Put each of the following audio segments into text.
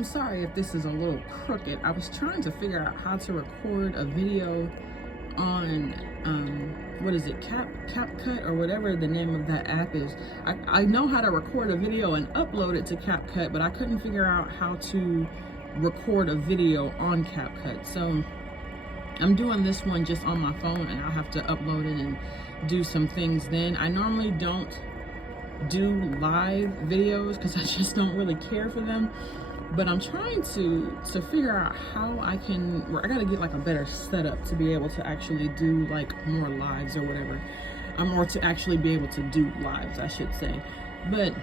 I'm sorry if this is a little crooked. I was trying to figure out how to record a video on what is it, CapCut or whatever the name of that app is. I know how to record a video and upload it to CapCut, but I couldn't figure out how to record a video on CapCut. So I'm doing this one just on my phone, and I'll have to upload it and do some things then. I normally don't do live videos because I just don't really care for them, but I'm trying to figure out how I gotta get like a better setup to be able to actually do like more lives or whatever, or to actually be able to do lives, I should say. But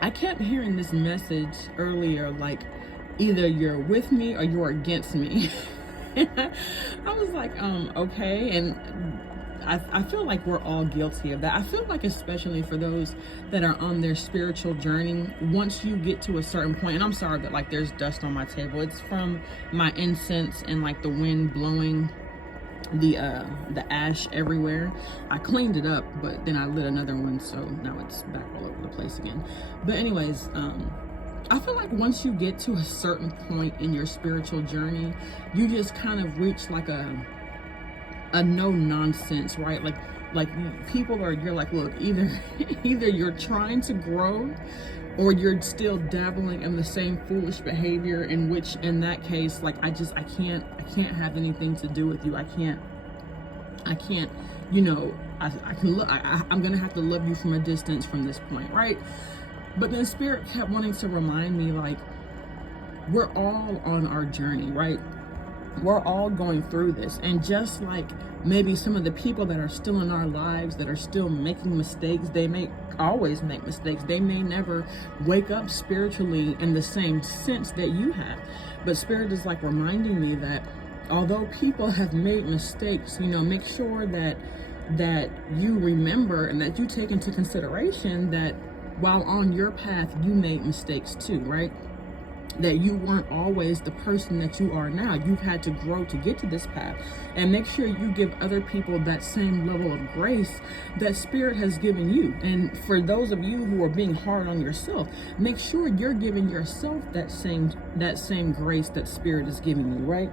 I kept hearing this message earlier, like either you're with me or you're against me. I was like, okay. And I feel like we're all guilty of that. I feel like especially for those that are on their spiritual journey, once you get to a certain point, and I'm sorry that like there's dust on my table. It's from my incense and like the wind blowing the ash everywhere. I cleaned it up, but then I lit another one, so now it's back all over the place again. But anyways, I feel like once you get to a certain point in your spiritual journey, you just kind of reach like a no nonsense, right? Like people are, you're like, look, either you're trying to grow or you're still dabbling in the same foolish behavior, in which in that case, like I can't have anything to do with you. I can't, you know, I'm gonna have to love you from a distance from this point, right? But then Spirit kept wanting to remind me, like, we're all on our journey, right? We're all going through this. And just like maybe some of the people that are still in our lives that are still making mistakes, they may always make mistakes. They may never wake up spiritually in the same sense that you have. But Spirit is like reminding me that although people have made mistakes, you know, make sure that you remember and that you take into consideration that while on your path, you made mistakes too, right? That you weren't always the person that you are now. You've had to grow to get to this path. And make sure you give other people that same level of grace that Spirit has given you. And for those of you who are being hard on yourself, make sure you're giving yourself that same grace that Spirit is giving you, right?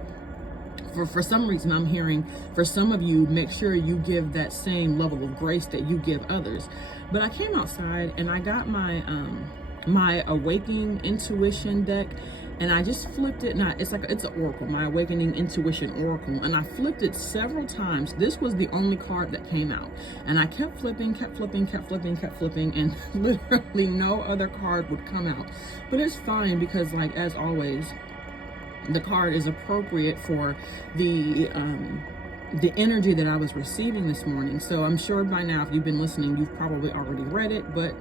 For some reason, I'm hearing for some of you, make sure you give that same level of grace that you give others. But I came outside and I got my my Awakening Intuition deck, and I just flipped it. Now it's an oracle, my Awakening Intuition oracle, and I flipped it several times. This was the only card that came out, and I kept flipping, and literally no other card would come out. But it's fine, because like as always, the card is appropriate for the energy that I was receiving this morning. So I'm sure by now, if you've been listening, you've probably already read it, but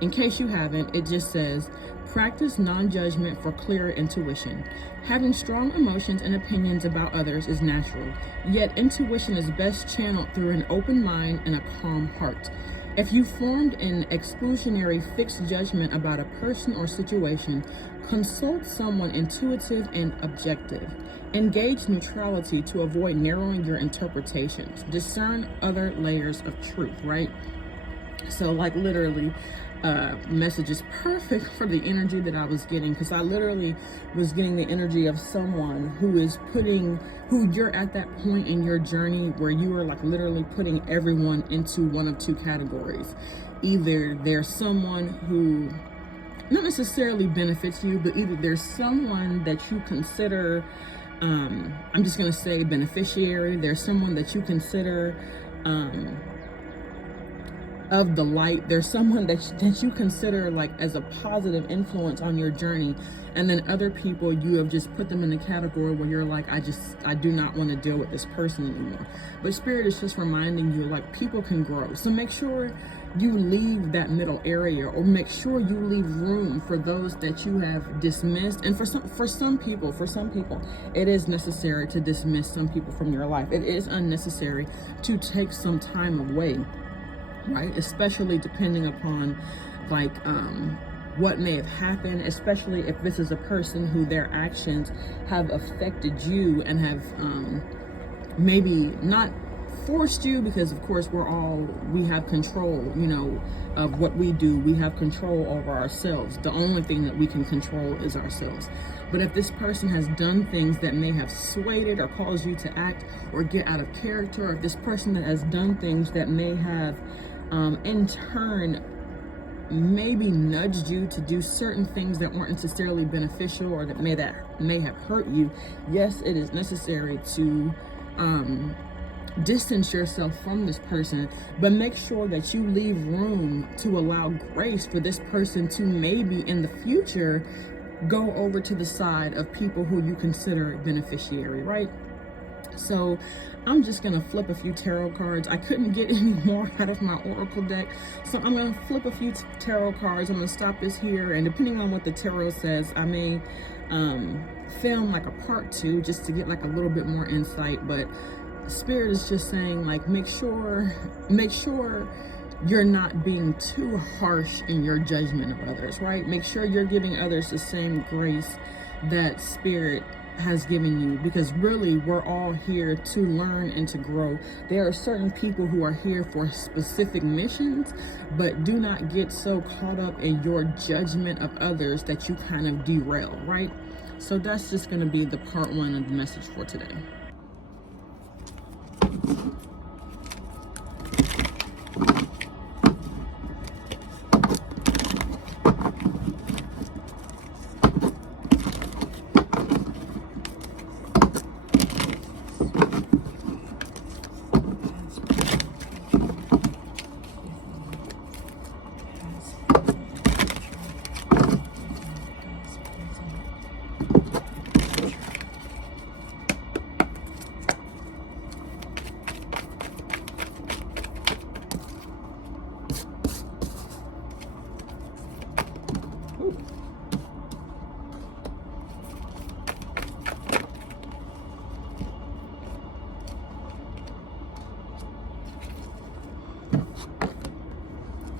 in case you haven't, it just says, practice non-judgment for clearer intuition. Having strong emotions and opinions about others is natural, yet intuition is best channeled through an open mind and a calm heart. If you formed an exclusionary fixed judgment about a person or situation, consult someone intuitive and objective. Engage neutrality to avoid narrowing your interpretations. Discern other layers of truth, right? So like literally, message is perfect for the energy that I was getting, because I literally was getting the energy of someone who you're at that point in your journey where you are like literally putting everyone into one of two categories. Either there's someone who not necessarily benefits you, but either there's someone that you consider, I'm just going to say beneficiary. There's someone that you consider, of the light. There's someone that you consider like as a positive influence on your journey, and then other people, you have just put them in a category where you're like, I do not want to deal with this person anymore. But Spirit is just reminding you, like, people can grow. So make sure you leave that middle area, or make sure you leave room for those that you have dismissed. And for some people, it is necessary to dismiss some people from your life. It is unnecessary to take some time away, right? Especially depending upon like what may have happened, especially if this is a person who their actions have affected you and have maybe not forced you, because of course we have control, you know, of what we do. We have control over ourselves. The only thing that we can control is ourselves. But if this person has done things that may have swayed it or caused you to act or get out of character, or if this person that has done things that may have in turn maybe nudged you to do certain things that weren't necessarily beneficial, or that may have hurt you, yes, it is necessary to distance yourself from this person, but make sure that you leave room to allow grace for this person to maybe in the future go over to the side of people who you consider beneficiary, right? So I'm just gonna flip a few tarot cards. I couldn't get any more out of my oracle deck, so I'm gonna flip a few tarot cards. I'm gonna stop this here, and depending on what the tarot says, I may film like a part 2 just to get like a little bit more insight. But Spirit is just saying, like, make sure you're not being too harsh in your judgment of others, right? Make sure you're giving others the same grace that Spirit has given you, because really we're all here to learn and to grow. There are certain people who are here for specific missions, but do not get so caught up in your judgment of others that you kind of derail, right? So that's just going to be the part 1 of the message for today.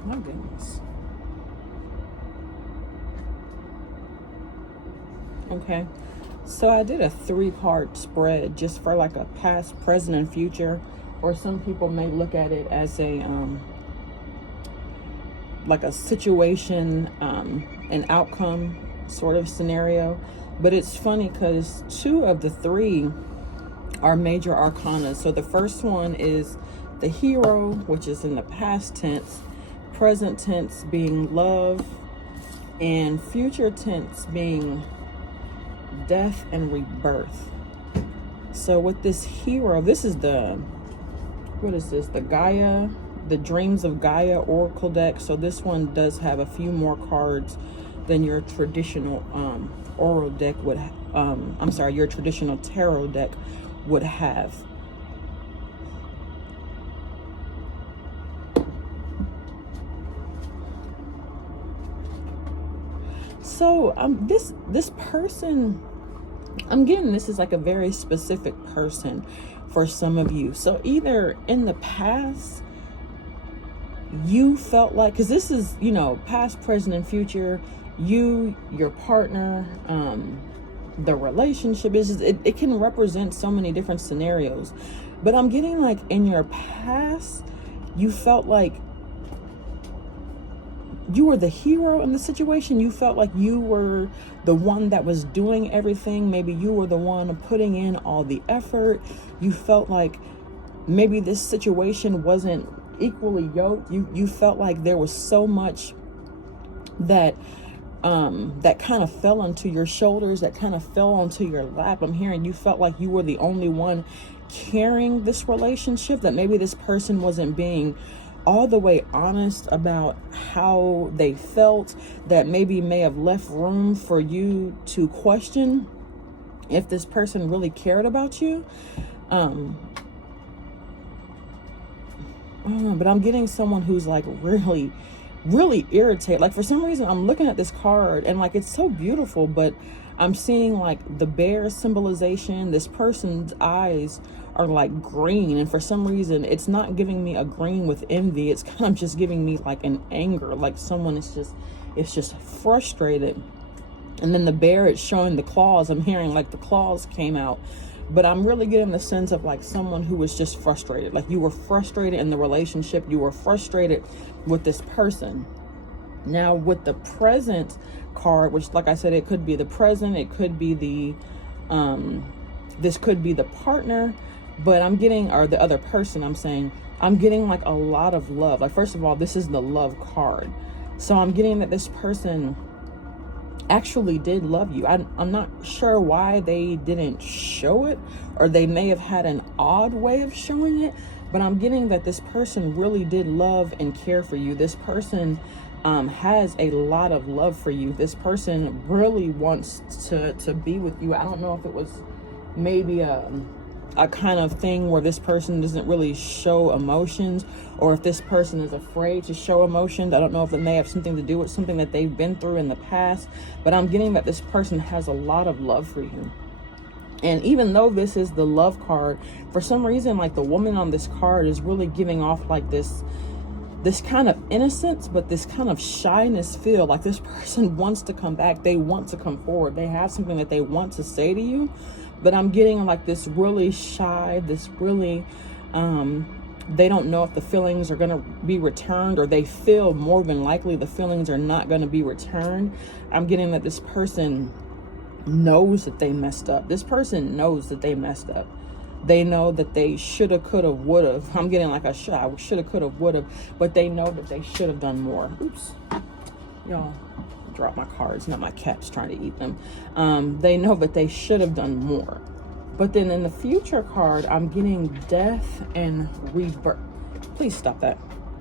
My goodness. Okay, so I did a 3-card spread just for like a past, present, and future, or some people may look at it as a like a situation, an outcome sort of scenario. But it's funny because 2 of the 3 are major arcana. So the first one is the Hero, which is in the past tense, present tense being love, and future tense being death and rebirth. So with this Hero, this is the, what is this? The Gaia, the Dreams of Gaia Oracle deck. So this one does have a few more cards than your traditional oral deck would, your traditional tarot deck would have. So this person, I'm getting this is like a very specific person for some of you. So either in the past you felt like, because this is, you know, past, present, and future, you, your partner, the relationship is, it can represent so many different scenarios. But I'm getting like in your past you felt like you were the hero in the situation. You felt like you were the one that was doing everything. Maybe you were the one putting in all the effort. You felt like maybe this situation wasn't equally yoked. You felt like there was so much that that kind of fell onto your shoulders, that kind of fell onto your lap. I'm hearing you felt like you were the only one carrying this relationship, that maybe this person wasn't being all the way honest about how they felt, that maybe may have left room for you to question if this person really cared about you. I don't know, but I'm getting someone who's like really irritated. Like for some reason I'm looking at this card and like it's so beautiful, but I'm seeing like the bear symbolization. This person's eyes are like green, and for some reason it's not giving me a green with envy. It's kind of just giving me like an anger, like someone is just frustrated. And then the bear, it's showing the claws. I'm hearing like the claws came out. but I'm really getting the sense of like someone who was just frustrated. Like you were frustrated in the relationship, you were frustrated with this person. Now with the present card, which like I said, it could be the present, it could be the this could be the partner, but I'm getting, or the other person, I'm getting like a lot of love. Like, first of all, this is the love card. So I'm getting that this person actually did love you. I'm not sure why they didn't show it, or they may have had an odd way of showing it, but I'm getting that this person really did love and care for you. This person has a lot of love for you. This person really wants to be with you. I don't know if it was maybe a kind of thing where this person doesn't really show emotions, or if this person is afraid to show emotions. I don't know if it may have something to do with something that they've been through in the past, but I'm getting that this person has a lot of love for you. And even though this is the love card, for some reason, like the woman on this card is really giving off like this kind of innocence, but this kind of shyness feel. Like this person wants to come back. They want to come forward. They have something that they want to say to you. But I'm getting like this really shy, this really, they don't know if the feelings are going to be returned, or they feel more than likely the feelings are not going to be returned. I'm getting that this person knows that they messed up. This person knows that they messed up. They know that they shoulda, coulda, woulda. I'm getting like a shoulda, coulda, woulda, but they know that they should have done more. Oops, y'all, drop my cards, not my cat's trying to eat them. They know that they should have done more. But then in the future card, I'm getting death and rebirth. Please stop that.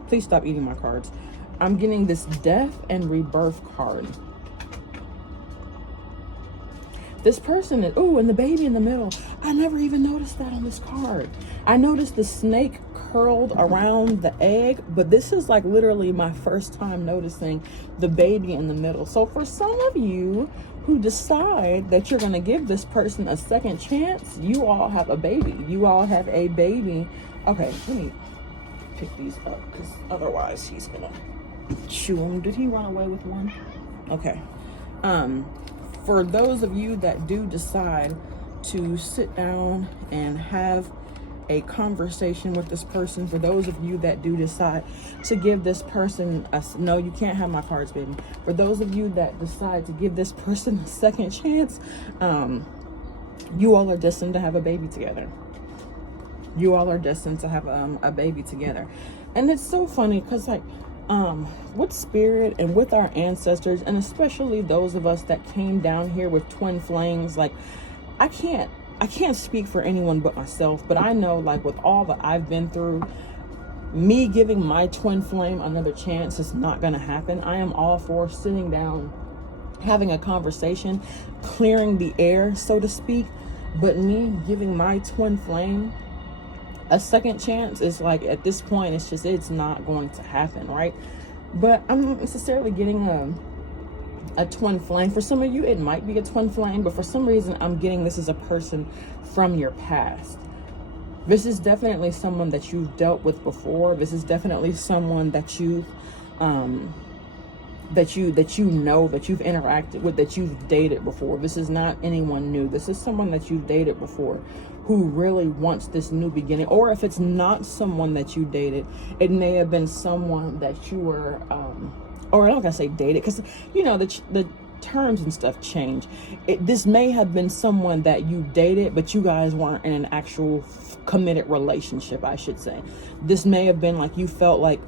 Please stop eating my cards. I'm getting this death and rebirth card. This person is, and the baby in the middle. I never even noticed that on this card. I noticed the snake curled around the egg, but this is like literally my first time noticing the baby in the middle. So for some of you who decide that you're going to give this person a second chance, you all have a baby. You all have a baby. Okay, let me pick these up, because otherwise he's going to chew them. Did he run away with one? Okay. For those of you that do decide to sit down and have a conversation with this person, for those of you that do decide to give this person no, you can't have my cards, baby. For those of you that decide to give this person a second chance, you all are destined to have a baby together. You all are destined to have a baby together. And it's so funny because like, with spirit and with our ancestors, and especially those of us that came down here with twin flames, like I can't speak for anyone but myself, but I know like with all that I've been through, me giving my twin flame another chance is not going to happen. I am all for sitting down, having a conversation, clearing the air, so to speak, but me giving my twin flame a second chance is like, at this point, it's not going to happen, right? But I'm not necessarily getting a twin flame. For some of you, it might be a twin flame, but for some reason, I'm getting this is a person from your past. This is definitely someone that you've dealt with before. This is definitely someone that you've that you've interacted with, that you've dated before. This is not anyone new. This is someone that you've dated before who really wants this new beginning. Or if it's not someone that you dated, it may have been someone that you were or I'm not gonna say dated, because you know the terms and stuff change. This may have been someone that you dated, but you guys weren't in an actual committed relationship, I should say. This may have been like, you felt like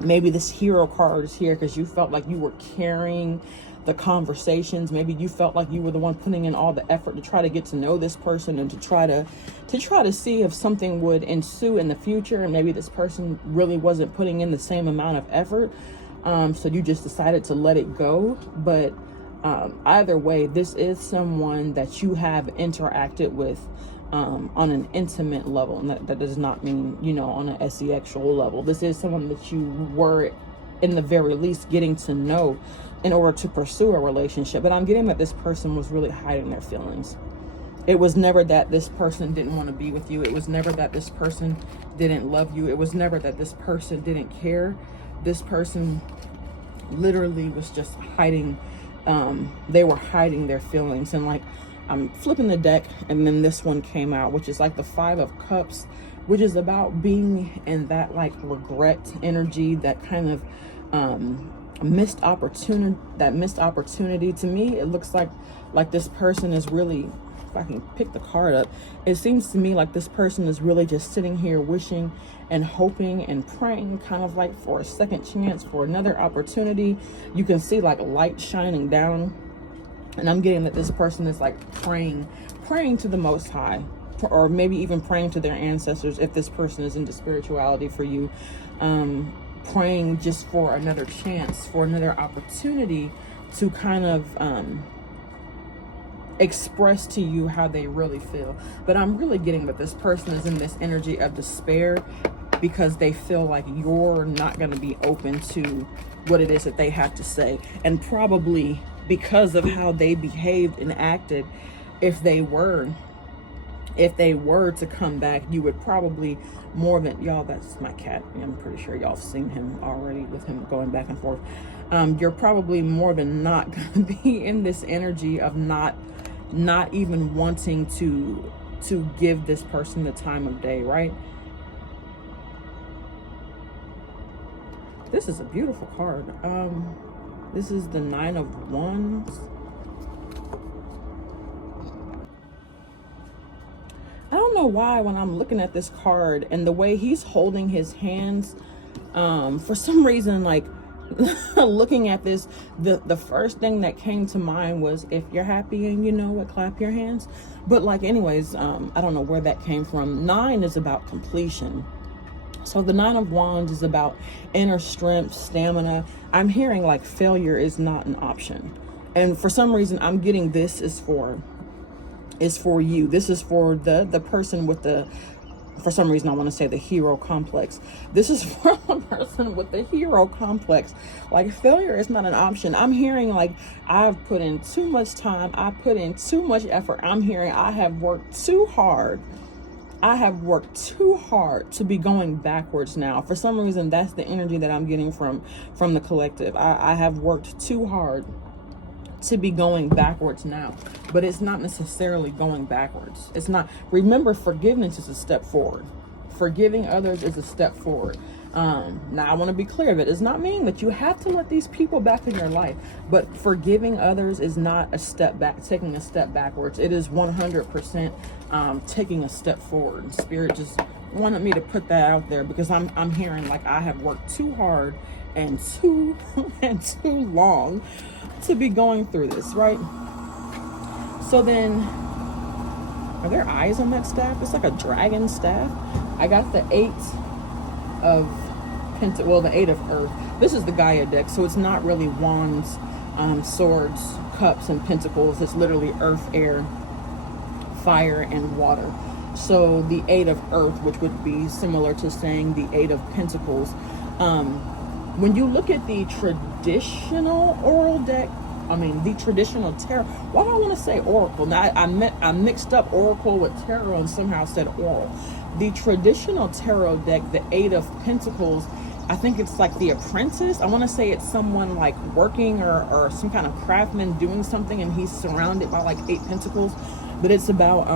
maybe this hero card is here because you felt like you were carrying the conversations. Maybe you felt like you were the one putting in all the effort to try to get to know this person and to try to see if something would ensue in the future. And maybe this person really wasn't putting in the same amount of effort. So you just decided to let it go. But either way, this is someone that you have interacted with on an intimate level. And that does not mean, on an sexual level. This is someone that you were, in the very least, getting to know in order to pursue a relationship. But I'm getting that this person was really hiding their feelings. It was never that this person didn't want to be with you. It was never that this person didn't love you. It was never that this person didn't care. This person literally was just hiding. They were hiding their feelings. And like, I'm flipping the deck, and then this one came out, which is like the 5 of Cups, which is about being in that like regret energy, that kind of missed opportunity. To me, it looks like this person is really, if I can pick the card up, it seems to me like this person is really just sitting here wishing and hoping and praying, kind of like for a second chance, for another opportunity. You can see like light shining down, and I'm getting that this person is like praying to the Most High, or maybe even praying to their ancestors if this person is into spirituality for you. Praying just for another chance, for another opportunity to kind of express to you how they really feel. But I'm really getting that this person is in this energy of despair because they feel like you're not going to be open to what it is that they have to say. And probably because of how they behaved and acted, if they were to come back, you would probably more than, y'all, that's my cat. I'm pretty sure y'all have seen him already with him going back and forth. You're probably more than not going to be in this energy of not even wanting to give this person the time of day, right? This is a beautiful card. This is the 9 of Wands. I don't know why when I'm looking at this card and the way he's holding his hands, for some reason, like looking at this, the first thing that came to mind was, if you're happy and you know it, clap your hands. But like, anyways, I don't know where that came from. 9 is about completion. So the 9 of Wands is about inner strength, stamina. I'm hearing like failure is not an option. And for some reason, I'm getting this is for you. This is for the person with the, for some reason I want to say the hero complex. This is for the person with the hero complex. Like, failure is not an option. I'm hearing like, I've put in too much time. I put in too much effort. I'm hearing I have worked too hard. I have worked too hard to be going backwards now. For some reason, that's the energy that I'm getting from the collective. I have worked too hard to be going backwards now, but it's not necessarily going backwards. It's not. Remember, forgiveness is a step forward. Forgiving others is a step forward. Now I want to be clear that it does not mean that you have to let these people back in your life, but forgiving others is not a step back, taking a step backwards. It is 100% taking a step forward. Spirit just wanted me to put that out there because I'm hearing like I have worked too hard and too long to be going through this, right? So then, are there eyes on that staff? It's like a dragon staff. I got the 8 of Pentacles, the 8 of Earth. This is the Gaia deck, so it's not really wands, swords, cups, and pentacles. It's literally earth, air, fire, and water. So the 8 of Earth, which would be similar to saying the 8 of Pentacles. When you look at the traditional oral deck, the traditional tarot. Why do I want to say oracle? Now I mixed up oracle with tarot and somehow said oral. The traditional tarot deck, the 8 of Pentacles, I think it's like the apprentice. I want to say it's someone like working or some kind of craftsman doing something, and he's surrounded by like 8 pentacles. But it's about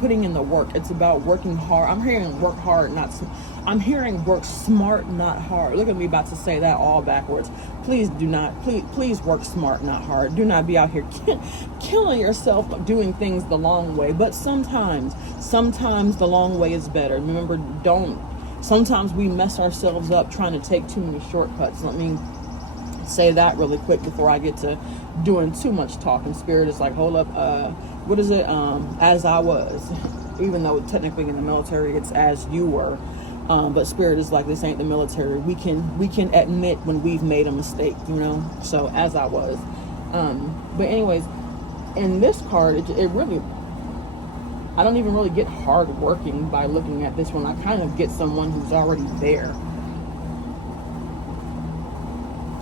putting in the work. It's about working hard. I'm hearing work hard, I'm hearing work smart, not hard. Look at me about to say that all backwards. Please work smart, not hard. Do not be out here killing yourself doing things the long way. But sometimes the long way is better. Remember, sometimes we mess ourselves up trying to take too many shortcuts. Let me say that really quick before I get to doing too much talking. Spirit is like, hold up, what is it? As I was. Even though technically in the military it's as you were. But Spirit is like, this ain't the military. We can admit when we've made a mistake, so as I was. But anyways, in this card, it really, I don't even really get hard working by looking at this one. I kind of get someone who's already there.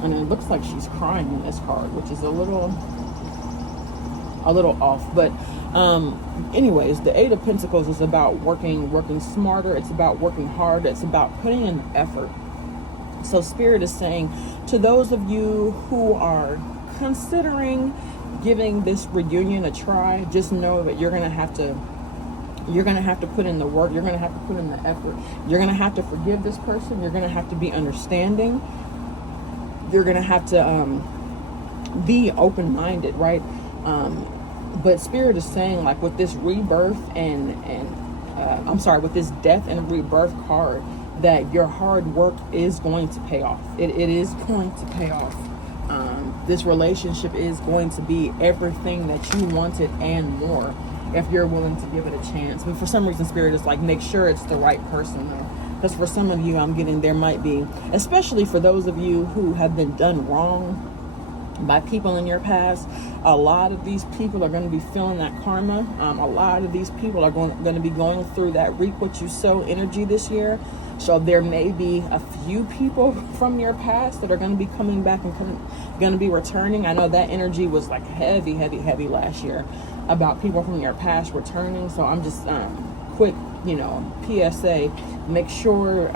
And it looks like she's crying in this card, which is a little off. But anyways, the 8 of Pentacles is about working smarter. It's about working hard. It's about putting in effort. So Spirit is saying to those of you who are considering giving this reunion a try, just know that you're gonna have to put in the work. You're gonna have to put in the effort. You're gonna have to forgive this person. You're gonna have to be understanding. You're gonna have to be open-minded, right? But Spirit is saying, like, with this rebirth with this death and rebirth card, that your hard work is going to pay off. It is going to pay off. This relationship is going to be everything that you wanted and more, if you're willing to give it a chance. But for some reason, Spirit is like, make sure it's the right person, though. Because for some of you, I'm getting, there might be, especially for those of you who have been done wrong by people in your past, a lot of these people are going to be feeling that karma. A lot of these people are going to be going through that reap what you sow energy this year. So there may be a few people from your past that are going to be coming back and going to be returning. I know that energy was like heavy last year about people from your past returning. So I'm just quick, PSA, make sure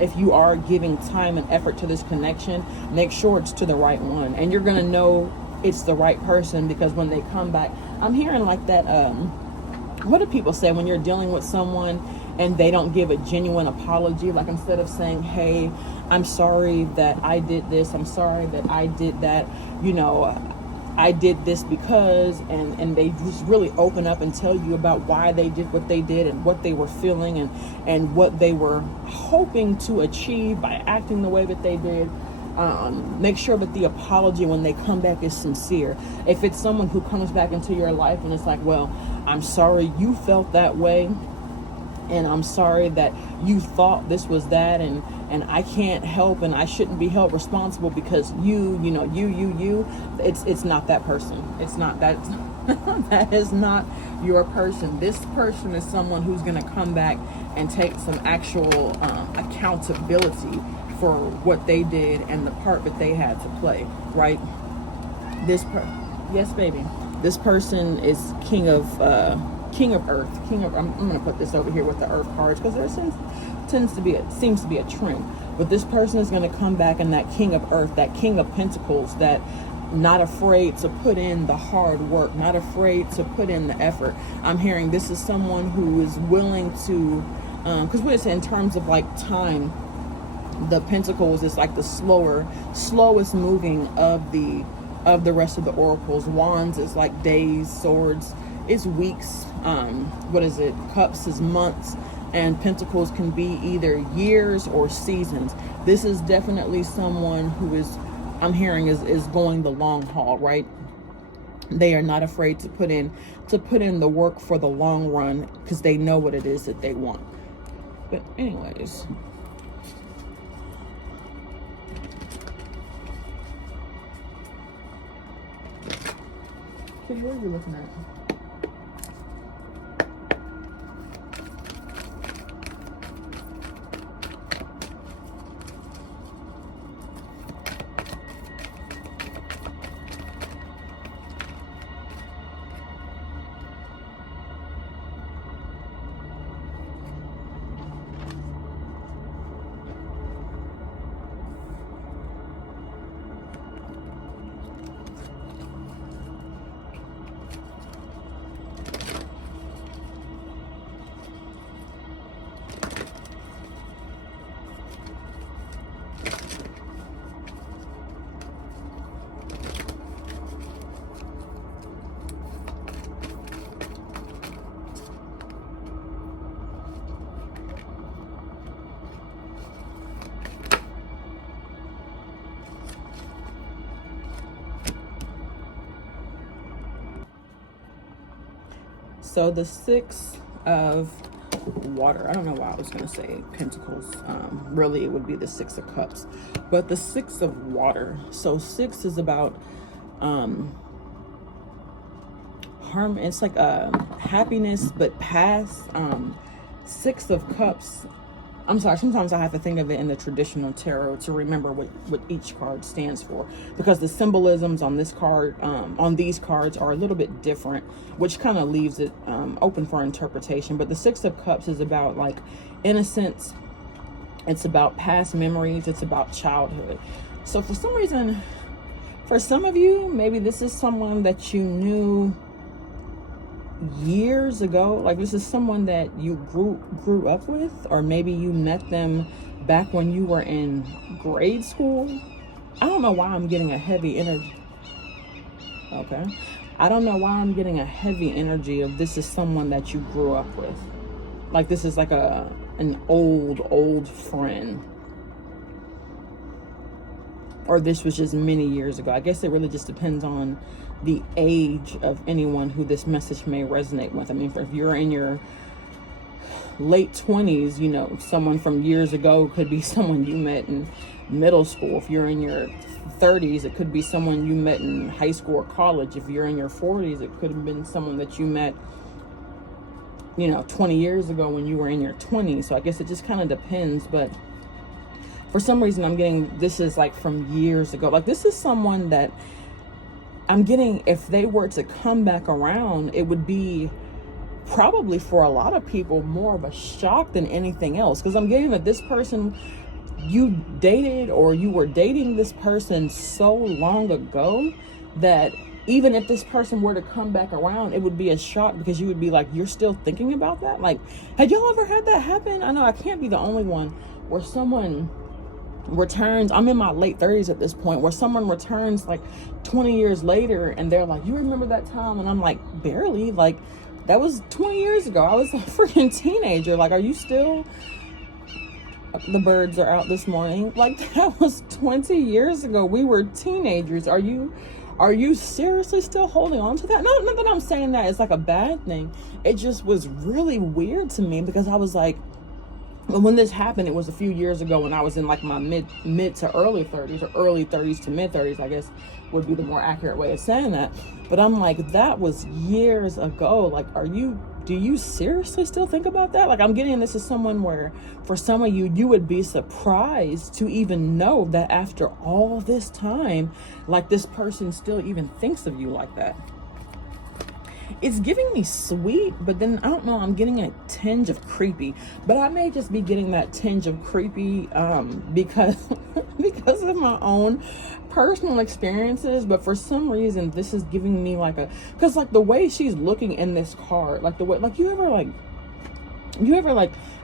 if you are giving time and effort to this connection, make sure it's to the right one. And you're going to know it's the right person, because when they come back, I'm hearing like that, what do people say when you're dealing with someone and they don't give a genuine apology? Like, instead of saying, hey, I'm sorry that I did this, I'm sorry that I did that, I did this because, and they just really open up and tell you about why they did what they did and what they were feeling and what they were hoping to achieve by acting the way that they did. Make sure that the apology when they come back is sincere. If it's someone who comes back into your life and it's like, well, I'm sorry you felt that way, and I'm sorry that you thought this was that, and I can't help, and I shouldn't be held responsible because you, it's not that person. It's not that. That is not your person. This person is someone who's going to come back and take some actual accountability for what they did and the part that they had to play, right? Yes, baby. This person is King of Earth. I'm going to put this over here with the Earth cards, because there seems to be a trend. But this person is going to come back, and that King of Earth, that King of Pentacles, that not afraid to put in the hard work, not afraid to put in the effort. I'm hearing this is someone who is willing to, because what is it in terms of like time? The Pentacles is like the slowest moving of the rest of the oracles. Wands is like days, swords is weeks, Cups is months, and Pentacles can be either years or seasons. This is definitely someone who is, I'm hearing, is going the long haul, right? They are not afraid to put in the work for the long run, because they know what it is that they want. But anyways, okay, what are you looking at? So the Six of Water, I don't know why I was going to say Pentacles. Really, it would be the Six of Cups. But the Six of Water. So 6 is about harm. It's like happiness, but past. 6 of Cups. I'm sorry, sometimes I have to think of it in the traditional tarot to remember what each card stands for, because the symbolisms on this card, on these cards, are a little bit different, which kind of leaves it open for interpretation. But the 6 of Cups is about like innocence. It's about past memories. It's about childhood. So for some reason, For some of you, maybe this is someone that you knew years ago. Like this is someone that you grew up with, or maybe you met them back when you were in grade school. I don't know why I'm getting a heavy energy. Okay. I don't know why I'm getting a heavy energy of this is someone that you grew up with. Like this is like an old friend. Or this was just many years ago. I guess it really just depends on the age of anyone who this message may resonate with. I mean, if you're in your late 20s, you know, someone from years ago could be someone you met in middle school. If you're in your 30s, it could be someone you met in high school or college. If you're in your 40s, it could have been someone that you met, you know, 20 years ago when you were in your 20s. So I guess it just kind of depends. But for some reason, I'm getting this is like from years ago. Like this is someone that I'm getting, if they were to come back around, it would be probably for a lot of people more of a shock than anything else. Because I'm getting that this person you dated, or you were dating this person so long ago that even if this person were to come back around, it would be a shock, because you would be like, you're still thinking about that? Like, had y'all ever had that happen? I know I can't be the only one where someone returns. I'm in my late 30s at this point, where someone returns like 20 years later and they're like, you remember that time? And I'm like, barely. Like, that was 20 years ago. I was a freaking teenager. Like, are you still... The birds are out this morning. Like, that was 20 years ago. We were teenagers. Are you seriously still holding on to that? Not that I'm saying that it's like a bad thing. It just was really weird to me, because I was like, when this happened, it was a few years ago when I was in like my mid to early 30s, or early 30s to mid 30s, I guess would be the more accurate way of saying that. But I'm like, that was years ago. Like, do you seriously still think about that? Like, I'm getting this as someone where, for some of you, you would be surprised to even know that after all this time, like, this person still even thinks of you like that. It's giving me sweet, but then I don't know, I'm getting a tinge of creepy. But I may just be getting that tinge of creepy because of my own personal experiences. But for some reason, this is giving me like because like the way she's looking in this card, like the way, like you ever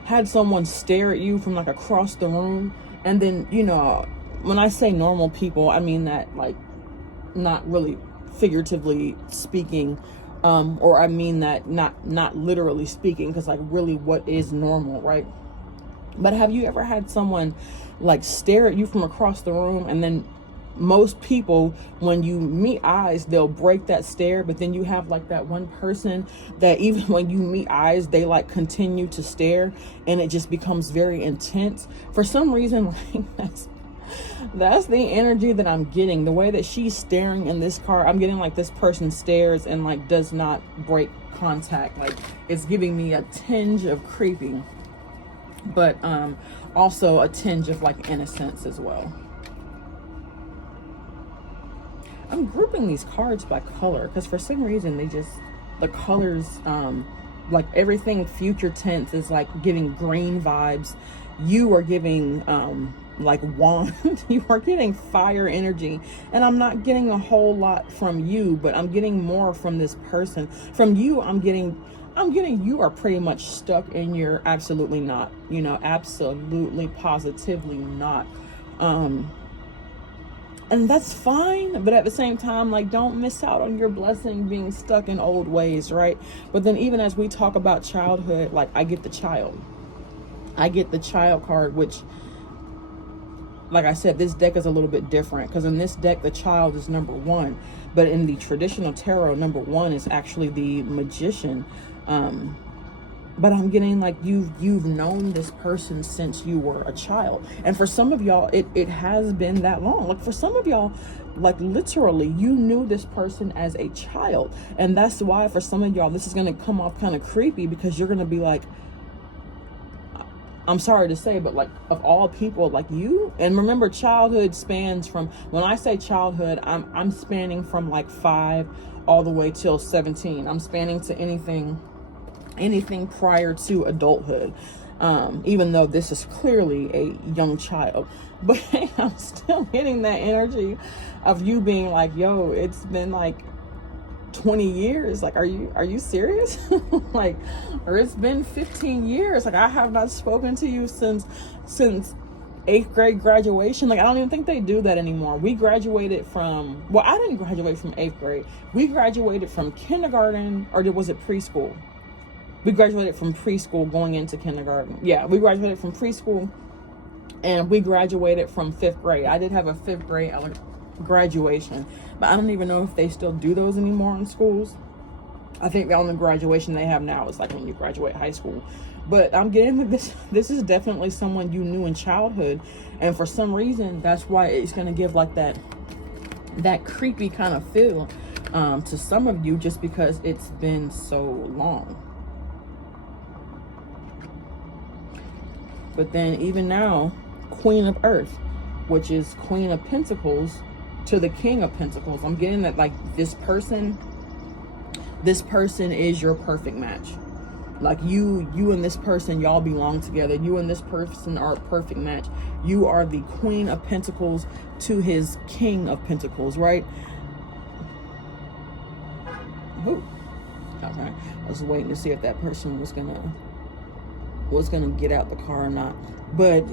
had someone stare at you from like across the room, and then, you know, when I say normal people, I mean that like not really figuratively speaking. Or I mean that not literally speaking, because like really what is normal, right? But have you ever had someone like stare at you from across the room, and then most people, when you meet eyes, they'll break that stare, but then you have like that one person that even when you meet eyes, they like continue to stare, and it just becomes very intense. For some reason, like that's the energy that I'm getting. The way that she's staring in this card, I'm getting like this person stares and like does not break contact. Like, it's giving me a tinge of creepy, but also a tinge of like innocence as well. I'm grouping these cards by color because for some reason the colors, like everything future tense is like giving green vibes. You are giving like wand. You are getting fire energy, and I'm not getting a whole lot from you, but I'm getting more from this person. From you, I'm getting you are pretty much stuck in your absolutely not, you know, absolutely positively not. And that's fine, but at the same time, like, don't miss out on your blessing being stuck in old ways, right? But then even as we talk about childhood, like, I get the child card, which, like I said, this deck is a little bit different, because in this deck, the child is number 1, but in the traditional tarot, number 1 is actually the magician. But I'm getting like you've known this person since you were a child. And for some of y'all, it has been that long. Like for some of y'all, like literally you knew this person as a child. And that's why for some of y'all, this is going to come off kind of creepy, because you're going to be like, I'm sorry to say, but like of all people, like you, and remember, childhood spans from, when I say childhood, I'm spanning from like 5 all the way till 17. I'm spanning to anything prior to adulthood. even though this is clearly a young child. But I'm still getting that energy of you being like, yo, it's been like 20 years. Like, are you serious? Like, or it's been 15 years. Like, I have not spoken to you since 8th grade graduation. Like, I don't even think they do that anymore. We graduated from, well, I didn't graduate from 8th grade. We graduated from kindergarten, or was it preschool? We graduated from preschool going into kindergarten. Yeah, we graduated from preschool, and we graduated from 5th grade. I did have a 5th grade graduation, but I don't even know if they still do those anymore in schools. I think the only graduation they have now is like when you graduate high school. But I'm getting this is definitely someone you knew in childhood, and for some reason that's why it's going to give like that creepy kind of feel to some of you, just because it's been so long. But then even now, Queen of Earth, which is Queen of Pentacles to the King of Pentacles, I'm getting that like this person is your perfect match. Like you and this person, y'all belong together. You and this person are a perfect match. You are the Queen of Pentacles to his King of Pentacles, right? Ooh. Okay. I was waiting to see if that person was gonna get out the car or not. But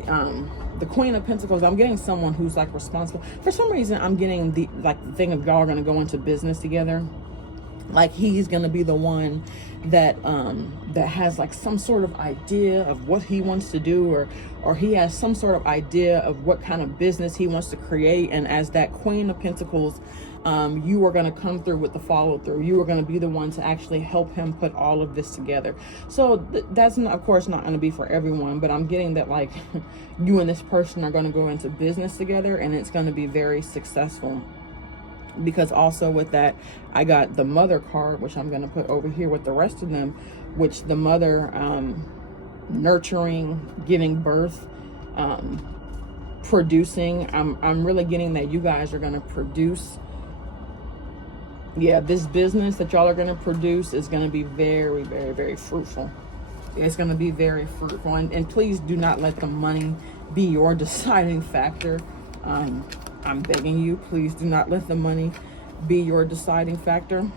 the Queen of Pentacles, I'm getting someone who's like responsible. For some reason, I'm getting the thing of y'all are gonna go into business together. Like he's gonna be the one that has like some sort of idea of what he wants to do, or he has some sort of idea of what kind of business he wants to create. And as that Queen of Pentacles, you are going to come through with the follow through. You are going to be the one to actually help him put all of this together. So that's not, of course, not going to be for everyone, but I'm getting that like you and this person are going to go into business together, and it's going to be very successful. Because also with that, I got the Mother card, which I'm going to put over here with the rest of them, which the mother, nurturing, giving birth, producing. I'm really getting that you guys are going to produce. Yeah, this business that y'all are going to produce is going to be very, very, very fruitful. It's going to be very fruitful. And please do not let the money be your deciding factor. I'm begging you, please do not let the money be your deciding factor.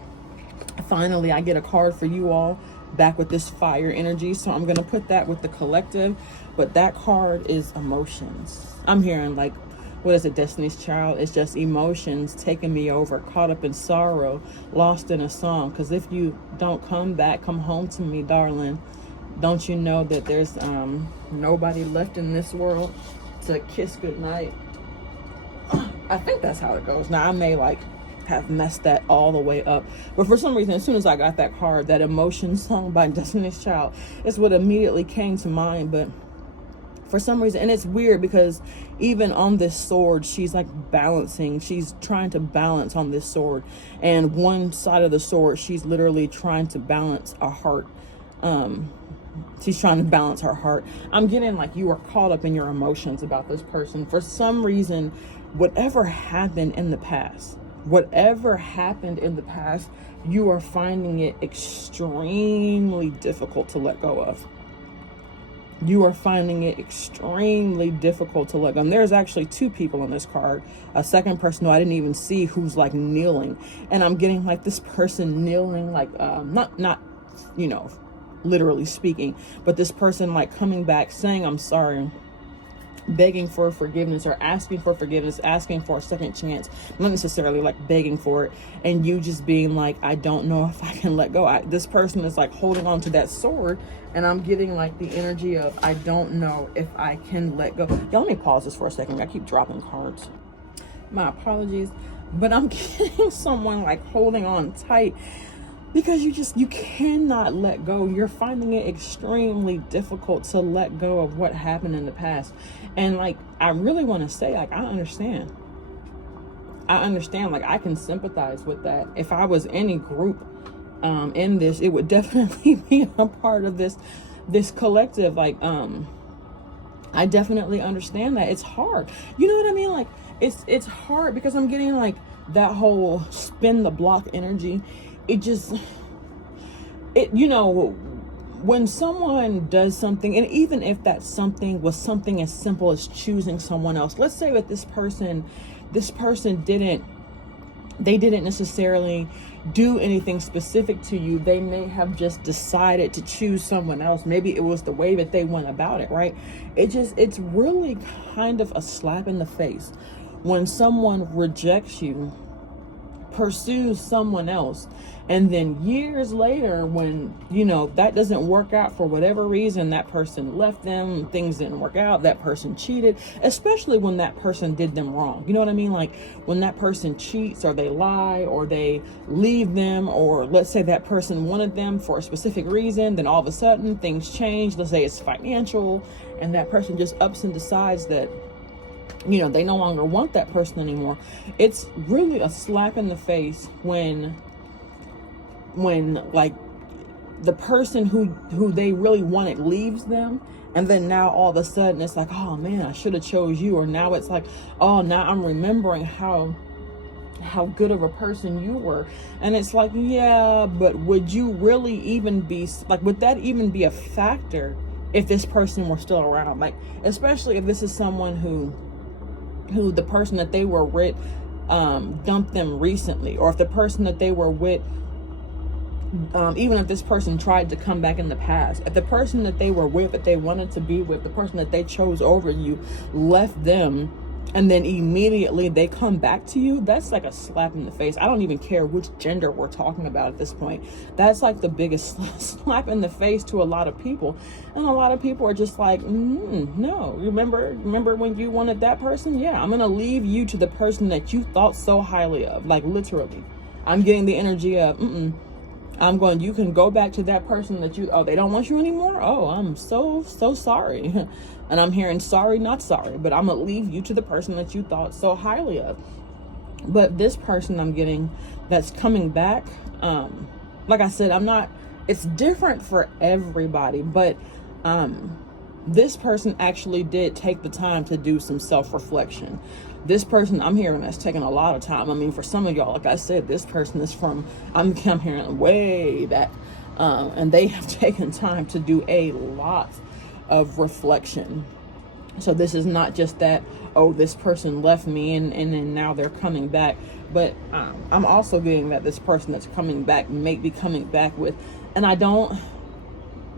Finally, I get a card for you all back with this fire energy. So I'm going to put that with the collective. But that card is emotions. I'm hearing like, what is it, Destiny's Child? It's just emotions taking me over, caught up in sorrow, lost in a song. Because if you don't come back, come home to me, darling, don't you know that there's nobody left in this world to kiss goodnight? I think that's how it goes. Now, I may like have messed that all the way up, but for some reason, as soon as I got that card, that emotion song by Destiny's Child is what immediately came to mind. But for some reason, and it's weird because even on this sword, she's like balancing, she's trying to balance on this sword, and one side of the sword, she's literally trying to balance a heart. She's trying to balance her heart. I'm getting like you are caught up in your emotions about this person. For some reason, whatever happened in the past, you are finding it extremely difficult to let go of. You are finding it extremely difficult to let go. And there's actually two people on this card. A second person who I didn't even see, who's like kneeling. And I'm getting like this person kneeling, like not you know, literally speaking, but this person like coming back saying I'm sorry, begging for forgiveness, or asking for forgiveness, asking for a second chance, not necessarily like begging for it, and you just being like, I don't know if I can let go. This person is like holding on to that sword, and I'm getting like the energy of I don't know if I can let go. Y'all, let me pause this for a second. I keep dropping cards. My apologies, but I'm getting someone like holding on tight, because you cannot let go. You're finding it extremely difficult to let go of what happened in the past. And like, I really want to say, like, I understand. Like, I can sympathize with that. If I was any group in this, it would definitely be a part of this collective. Like, I definitely understand that. It's hard. You know what I mean? Like, it's hard because I'm getting like that whole spin the block energy. You know, when someone does something, and even if that something was something as simple as choosing someone else, let's say that this person didn't necessarily do anything specific to you. They may have just decided to choose someone else. Maybe it was the way that they went about it, right? It's really kind of a slap in the face when someone rejects you, pursues someone else, and then years later, when that doesn't work out for whatever reason, that person left them, things didn't work out, that person cheated, especially when that person did them wrong. You know what I mean? Like when that person cheats, or they lie, or they leave them, or let's say that person wanted them for a specific reason, then all of a sudden things change. Let's say it's financial, and that person just ups and decides that they no longer want that person anymore. It's really a slap in the face when like the person who they really wanted leaves them, and then now all of a sudden it's like, oh man, I should have chose you. Or now it's like, oh, now I'm remembering how good of a person you were. And it's like, yeah, but would you really even be like, would that even be a factor if this person were still around? Like, especially if this is someone who the person that they were with dumped them recently, or if the person that they were with, even if this person tried to come back in the past, if the person that they were with, that they wanted to be with, the person that they chose over you, left them, and then immediately they come back to you, that's like a slap in the face. I don't even care which gender we're talking about at this point. That's like the biggest slap in the face to a lot of people. And a lot of people are just like, no, remember when you wanted that person? Yeah, I'm gonna leave you to the person that you thought so highly of. Like literally, I'm getting the energy of, you can go back to that person that they don't want you anymore. Oh, I'm so sorry. And I'm hearing sorry, not sorry, but I'm gonna leave you to the person that you thought so highly of. But this person I'm getting that's coming back, like I said, it's different for everybody, but this person actually did take the time to do some self-reflection. This person I'm hearing that's taking a lot of time. I mean, for some of y'all, like I said, this person is from, I'm hearing way back, and they have taken time to do a lot of reflection. So this is not just that, oh, this person left me and then now they're coming back, but I'm also getting that this person that's coming back may be coming back with, and I don't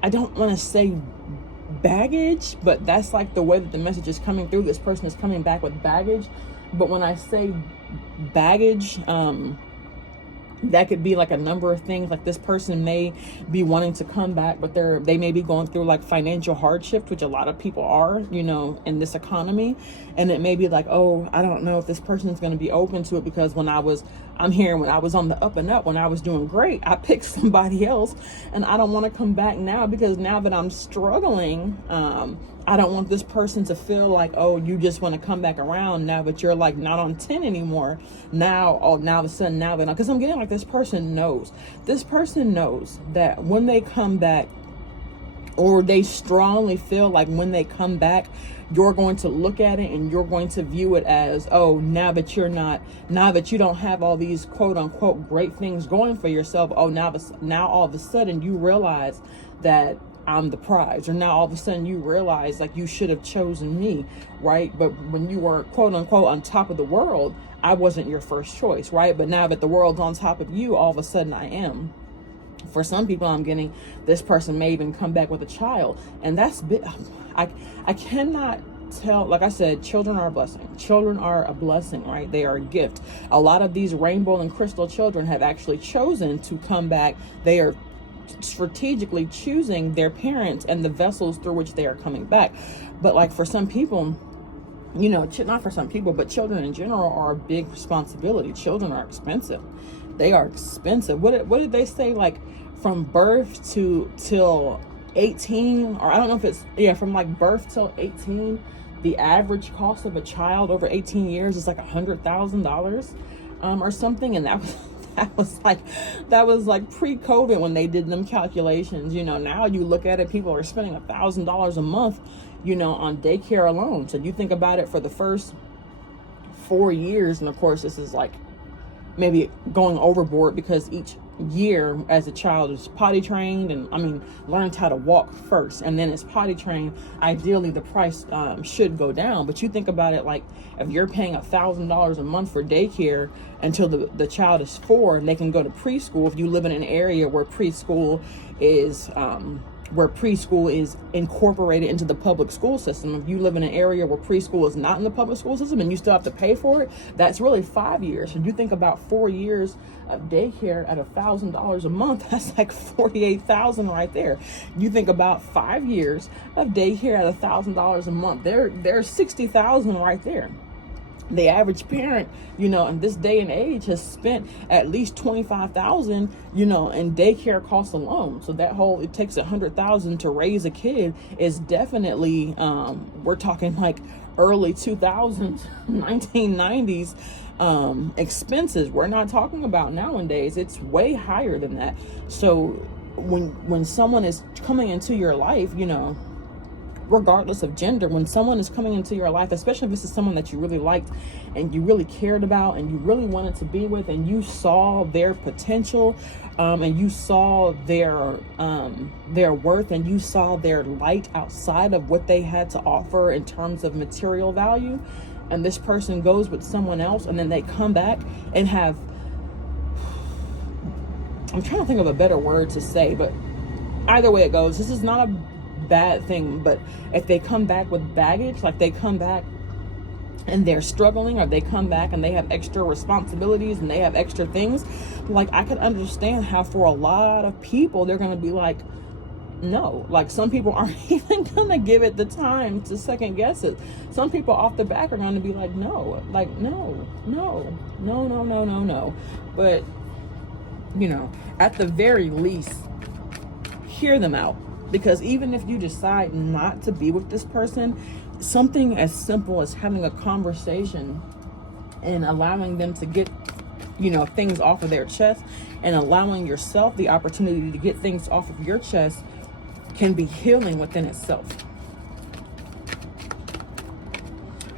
want to say baggage, but that's like the way that the message is coming through. This person is coming back with baggage. But when I say baggage, that could be like a number of things. Like this person may be wanting to come back, but they may be going through like financial hardship, which a lot of people are, in this economy. And it may be like, oh, I don't know if this person is going to be open to it, because when I was on the up and up, when I was doing great, I picked somebody else, and I don't want to come back now, because now that I'm struggling, I don't want this person to feel like, oh, you just want to come back around now, but you're like not on 10 anymore. Now of a sudden, because I'm getting like this person knows that when they come back, or they strongly feel like when they come back, you're going to look at it and you're going to view it as, oh, now that you don't have all these quote unquote great things going for yourself, oh, now all of a sudden you realize that I'm the prize, or now all of a sudden you realize like you should have chosen me, right? But when you were quote unquote on top of the world, I wasn't your first choice, right? But now that the world's on top of you, all of a sudden I am. For some people, I'm getting this person may even come back with a child, and that's I cannot tell. Like I said, children are a blessing. Children are a blessing, right? They are a gift. A lot of these rainbow and crystal children have actually chosen to come back. They are strategically choosing their parents and the vessels through which they are coming back. But like for some people, not for some people, but children in general are a big responsibility. Children are expensive. They are expensive. What did they say? Like from birth till 18, or I don't know if it's, from like birth till 18, the average cost of a child over 18 years is like $100,000 or something. And that was like pre-COVID when they did them calculations. Now you look at it, people are spending $1,000 a month, on daycare alone. So you think about it, for the first 4 years, and of course this is like maybe going overboard, because each year as a child is potty trained, and learns how to walk first and then is potty trained, ideally the price should go down. But you think about it, like if you're paying $1,000 a month for daycare until the child is 4 and they can go to preschool, if you live in an area where preschool is incorporated into the public school system. If you live in an area where preschool is not in the public school system and you still have to pay for it, that's really 5 years. So you think about 4 years of daycare at $1,000 a month, that's like $48,000 right there. You think about 5 years of daycare at $1,000 a month, there's $60,000 right there. The average parent, in this day and age has spent at least $25,000, in daycare costs alone. So it takes $100,000 to raise a kid is definitely, we're talking like early 2000s, 1990s expenses. We're not talking about nowadays. It's way higher than that. So when someone is coming into your life, regardless of gender, when someone is coming into your life, especially if this is someone that you really liked and you really cared about and you really wanted to be with, and you saw their potential, and you saw their worth, and you saw their light outside of what they had to offer in terms of material value, and this person goes with someone else and then they come back and have, I'm trying to think of a better word to say, but either way it goes, this is not a bad thing. But if they come back with baggage, like they come back and they're struggling, or they come back and they have extra responsibilities and they have extra things, like I can understand how for a lot of people they're going to be like, no. Like some people aren't even going to give it the time to second guess it. Some people off the back are going to be like, no, like no. But at the very least, hear them out. Because even if you decide not to be with this person, something as simple as having a conversation and allowing them to get, things off of their chest, and allowing yourself the opportunity to get things off of your chest can be healing within itself.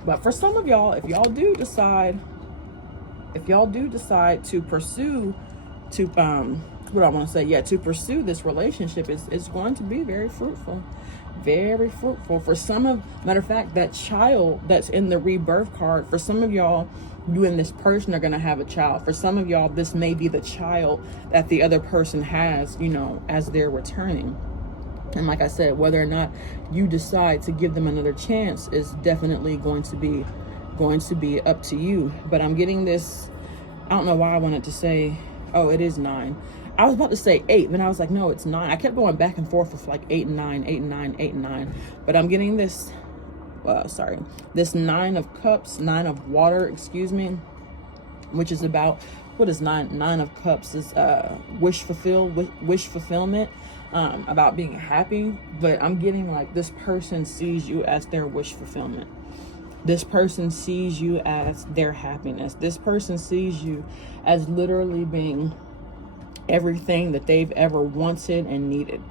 But for some of y'all, if y'all do decide to pursue, to pursue this relationship, is going to be very fruitful. Very fruitful. For matter of fact, that child that's in the rebirth card, for some of y'all, you and this person are going to have a child. For some of y'all, this may be the child that the other person has, as they're returning. And like I said, whether or not you decide to give them another chance is definitely going to be up to you. But I'm getting this, I don't know why I wanted to say, oh, it is 9. I was about to say 8, then I was like, no, it's 9. I kept going back and forth with like 8 and 9, 8 and 9, 8 and 9. But I'm getting this, this 9 of cups, 9 of water, which is about, what is 9? 9 of cups is wish fulfillment, about being happy. But I'm getting like this person sees you as their wish fulfillment. This person sees you as their happiness. This person sees you as literally being everything that they've ever wanted and needed.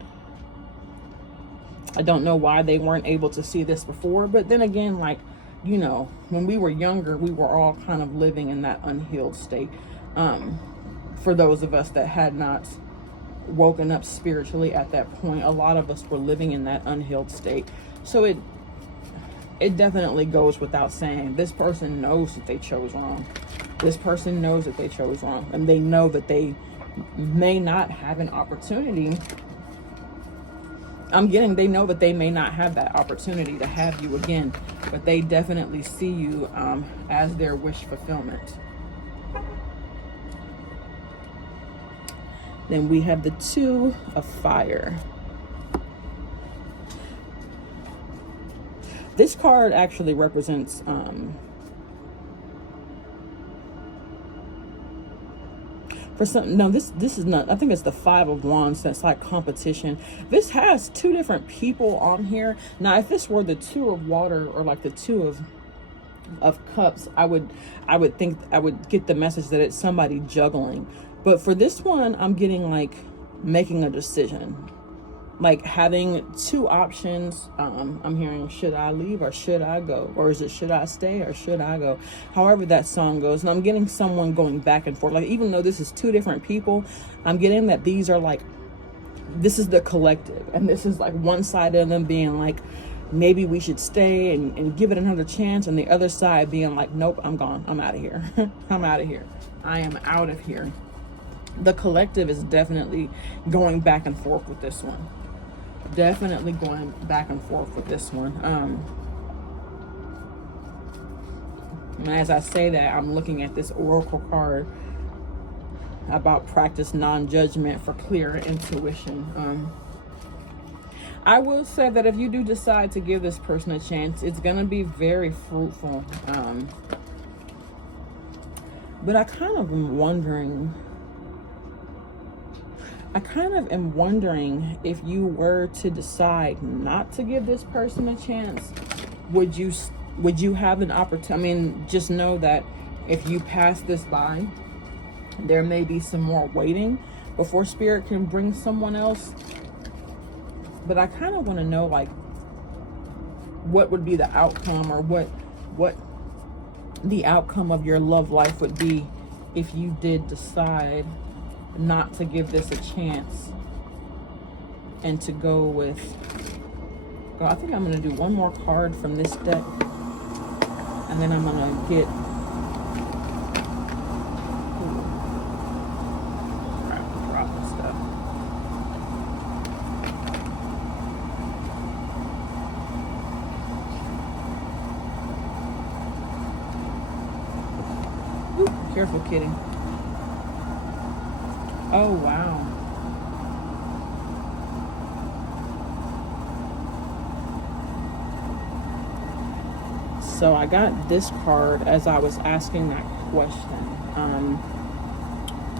I don't know why they weren't able to see this before, but then again, like, when we were younger, we were all kind of living in that unhealed state. For those of us that had not woken up spiritually at that point, a lot of us were living in that unhealed state. So it definitely goes without saying, this person knows that they chose wrong. This person knows that they chose wrong, and they know that they may not have an opportunity. They know that they may not have that opportunity to have you again, but they definitely see you as their wish fulfillment. Then we have the 2 of fire. This card actually represents for some, no, this is not, I think it's the 5 of wands. That's like competition. This has 2 different people on here. Now if this were the 2 of water, or like the 2 of cups, I would think I would get the message that it's somebody juggling. But for this one, I'm getting like making a decision. like having two options. I'm hearing, should I leave or should I go? Or is it, should I stay or should I go? However that song goes. And I'm getting someone going back and forth. Like, even though this is two different people, I'm getting that these are like, this is the collective. And this is like one side of them being like, maybe we should stay and give it another chance. And the other side being like, nope, I'm gone. I'm out of here. I'm out of here. I am out of here. The collective is definitely going back and forth with this one. Definitely going back and forth with this one. And as I say that, I'm looking at this oracle card about practice non-judgment for clear intuition. I will say that if you do decide to give this person a chance, it's going to be very fruitful. But I kind of am wondering if you were to decide not to give this person a chance, would you have an opportunity? I mean, just know that if you pass this by, there may be some more waiting before Spirit can bring someone else. But I kind of want to know, like, what would be the outcome, or what the outcome of your love life would be if you did decide not to give this a chance and to go with, I think I'm going to do one more card from this deck, and then I'm going to get, drop this stuff. Ooh, careful, kitty. Oh, wow. So I got this card as I was asking that question.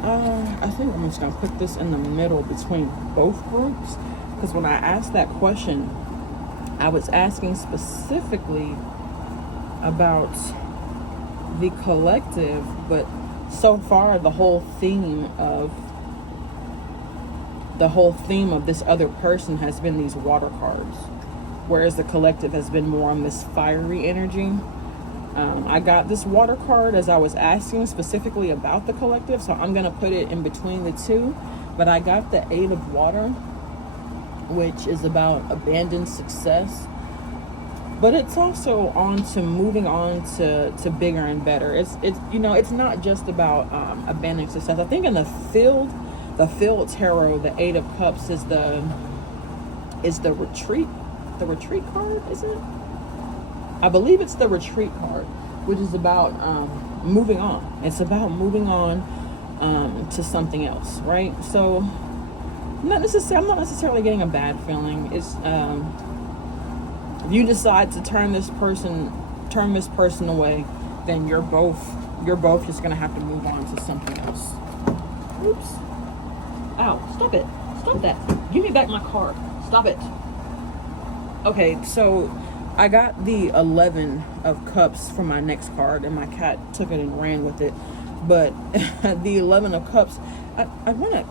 I think I'm just going to put this in the middle between both groups, because when I asked that question, I was asking specifically about the collective, but so far the whole theme of this other person has been these water cards, whereas the collective has been more on this fiery energy. I got this water card as I was asking specifically about the collective, so I'm going to put it in between the two. But I got the 8 of water, which is about abandoned success. But it's also on to moving on to bigger and better. It's not just about abandoning success. I think in the field tarot, the 8 of cups is the retreat. The retreat card, is it? I believe it's the retreat card, which is about moving on. It's about moving on to something else, right? So I'm not necessarily getting a bad feeling. It's if you decide to turn this person away, then you're both just gonna have to move on to something else. Oops. Ow, stop it. Stop that. Give me back my card. Stop it. Okay, so I got the 11 of cups for my next card, and my cat took it and ran with it. But the 11 of cups, I want to,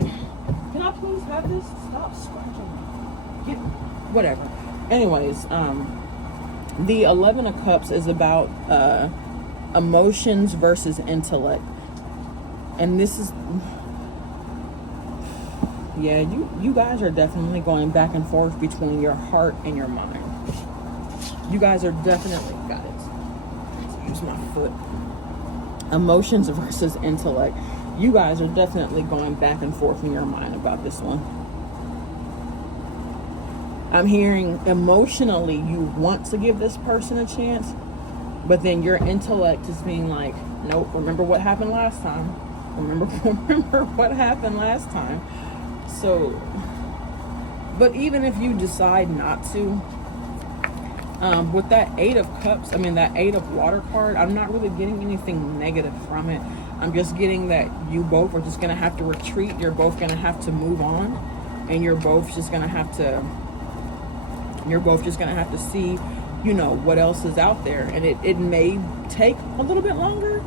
can I please have this? Stop scratching. Whatever. Anyways, the 11 of cups is about emotions versus intellect. And this is, yeah, you guys are definitely going back and forth between your heart and your mind. You guys are definitely, got it. Let's use my foot. Emotions versus intellect. You guys are definitely going back and forth in your mind about this one. I'm hearing emotionally you want to give this person a chance, but then your intellect is being like, nope, remember what happened last time. Remember what happened last time. So, but even if you decide not to, with that 8 of cups, that 8 of water card, I'm not really getting anything negative from it. I'm just getting that you both are just going to have to retreat. You're both going to have to move on, and you're both just going to have to see, what else is out there. And it may take a little bit longer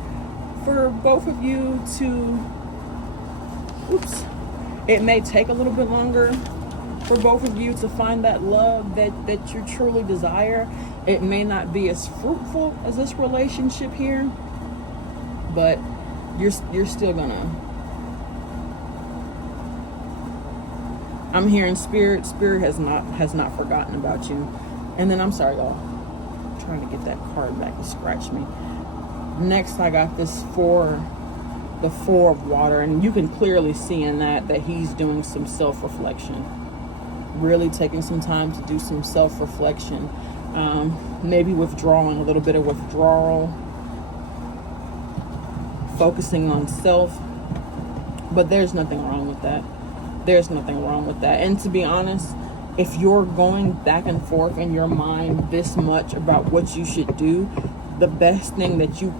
for both of you to, it may take a little bit longer for both of you to find that love that you truly desire. It may not be as fruitful as this relationship here, but you're still gonna. I'm hearing spirit has not forgotten about you. And then I'm sorry, y'all. I'm trying to get that card back. It scratched me. Next, I got the 4 of water, and you can clearly see in that he's doing some self-reflection, really taking some time to do some self-reflection, maybe withdrawing, a little bit of withdrawal, focusing on self. But there's nothing wrong with that. There's nothing wrong with that. And to be honest, if you're going back and forth in your mind this much about what you should do, the best thing that you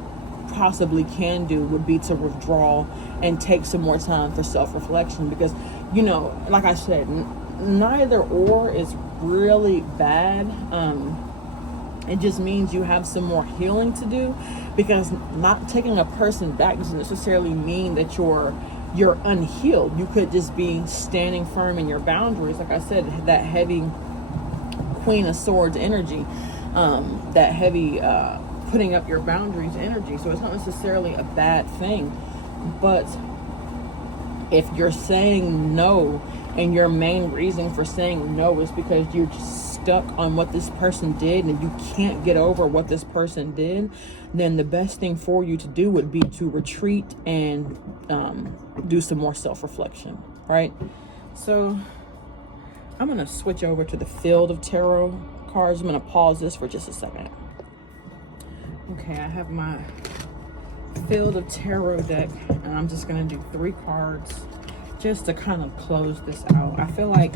possibly can do would be to withdraw and take some more time for self-reflection. Because, you know, like I said, neither or is really bad. It just means you have some more healing to do, because not taking a person back doesn't necessarily mean that you're unhealed. You could just be standing firm in your boundaries. Like I said, that heavy Queen of Swords energy, that heavy putting up your boundaries energy. So it's not necessarily a bad thing. But if you're saying no, and your main reason for saying no is because you're just stuck on what this person did and you can't get over what this person did, then the best thing for you to do would be to retreat and do some more self-reflection, right? So I'm going to switch over to the Field of Tarot cards. I'm going to pause this for just a second. Okay, I have my Field of Tarot deck, and I'm just going to do 3 cards just to kind of close this out. I feel like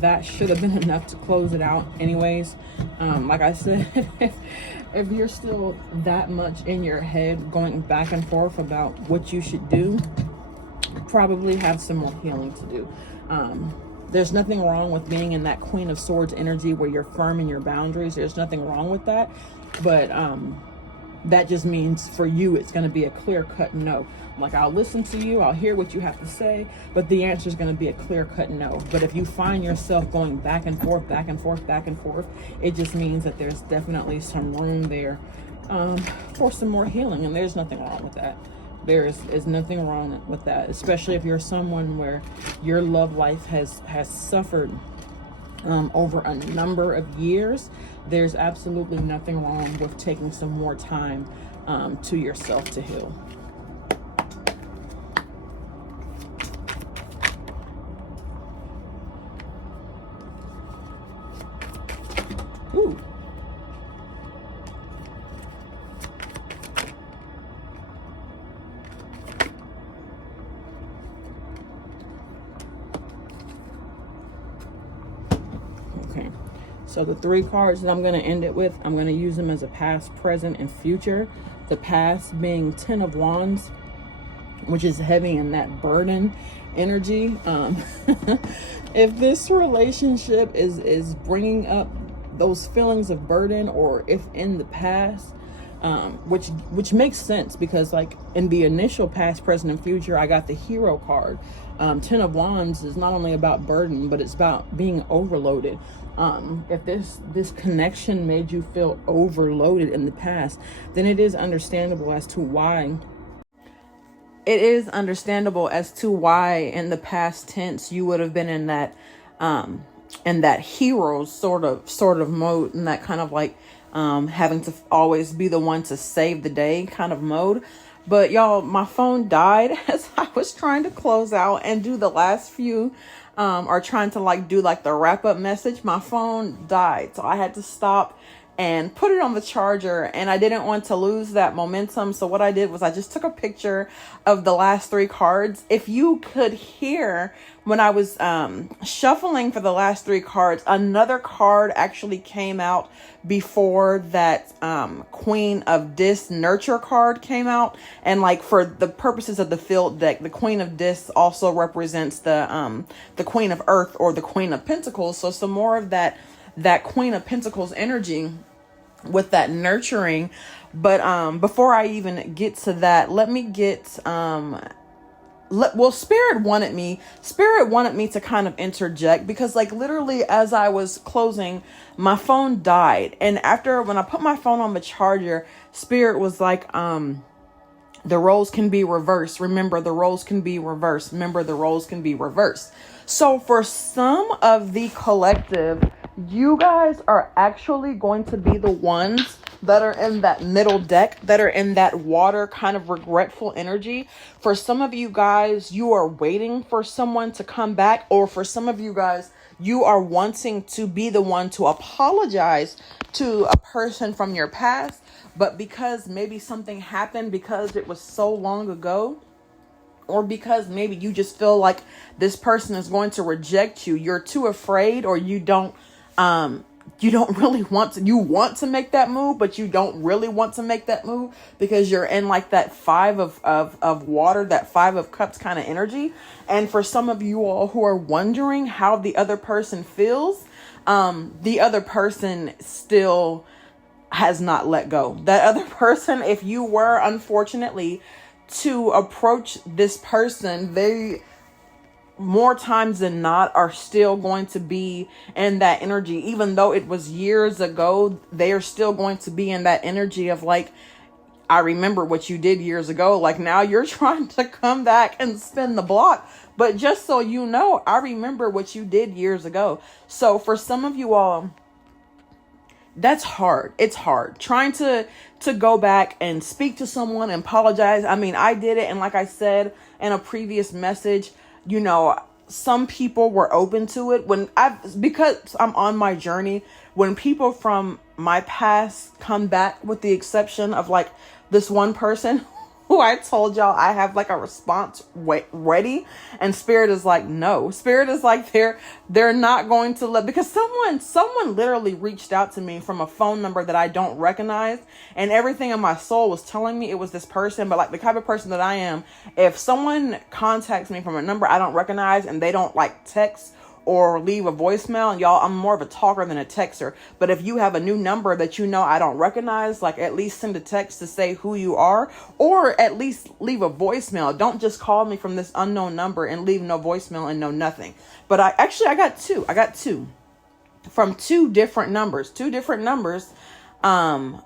that should have been enough to close it out anyways. Like I said, if you're still that much in your head going back and forth about what you should do, you probably have some more healing to do. There's nothing wrong with being in that Queen of Swords energy where you're firm in your boundaries. There's nothing wrong with that. But that just means for you, it's going to be a clear-cut no. Like, I'll listen to you, I'll hear what you have to say, but the answer is going to be a clear-cut no. But if you find yourself going back and forth, back and forth, back and forth, it just means that there's definitely some room there for some more healing, and there's nothing wrong with that. There is nothing wrong with that, especially if you're someone where your love life has suffered over a number of years. There's absolutely nothing wrong with taking some more time to yourself to heal. Ooh. Okay, so the 3 cards that I'm going to end it with, I'm going to use them as a past, present, and future. The past being 10 of Wands, which is heavy in that burden energy. If this relationship is bringing up those feelings of burden, or if in the past, which makes sense, because like in the initial past, present, and future, I got the Hero card. 10 of Wands is not only about burden, but it's about being overloaded. If this connection made you feel overloaded in the past, then it is understandable as to why. It is understandable as to why in the past tense you would have been in that hero sort of mode, and that kind of like having to always be the one to save the day kind of mode. But y'all, my phone died as I was trying to close out and do the last few or trying to like do like the wrap up message. My phone died, so I had to stop and put it on the charger, and I didn't want to lose that momentum. So what I did was I just took a picture of the last 3 cards. If you could hear when I was shuffling for the last 3 cards, another card actually came out before that Queen of Discs Nurture card came out. And like for the purposes of the field deck, the Queen of Discs also represents the Queen of Earth, or the Queen of Pentacles. So some more of that Queen of Pentacles energy with that nurturing. But before I even get to that, let me get Spirit wanted me to kind of interject, because like literally as I was closing, my phone died. And after, when I put my phone on the charger, Spirit was like, the roles can be reversed. Remember, the roles can be reversed. Remember, the roles can be reversed. So for some of the collective, you guys are actually going to be the ones that are in that middle deck, that are in that water kind of regretful energy. For some of you guys, you are waiting for someone to come back, or for some of you guys, you are wanting to be the one to apologize to a person from your past. But because maybe something happened, because it was so long ago, or because maybe you just feel like this person is going to reject you, you're too afraid, or you don't really you want to make that move, but you don't really want to make that move because you're in like that 5 of water, that 5 of cups kind of energy. And for some of you all who are wondering how the other person feels, the other person still has not let go. That other person, if you were unfortunately to approach this person, they more times than not are still going to be in that energy. Even though it was years ago, they are still going to be in that energy of like, I remember what you did years ago. Like now you're trying to come back and spin the block. But just so you know, I remember what you did years ago. So for some of you all, that's hard. It's hard trying to go back and speak to someone and apologize. I mean, I did it. And like I said in a previous message, you know, some people were open to it because I'm on my journey. When people from my past come back, with the exception of like this one person who I told y'all I have like a response ready, and Spirit is like, no. Spirit is like, they're not going to let, because someone literally reached out to me from a phone number that I don't recognize, and everything in my soul was telling me it was this person. But like the type of person that I am, if someone contacts me from a number I don't recognize and they don't like text or leave a voicemail, and y'all, I'm more of a talker than a texter, but if you have a new number that you know I don't recognize, like at least send a text to say who you are, or at least leave a voicemail. Don't just call me from this unknown number and leave no voicemail and no nothing. But I got two from two different numbers from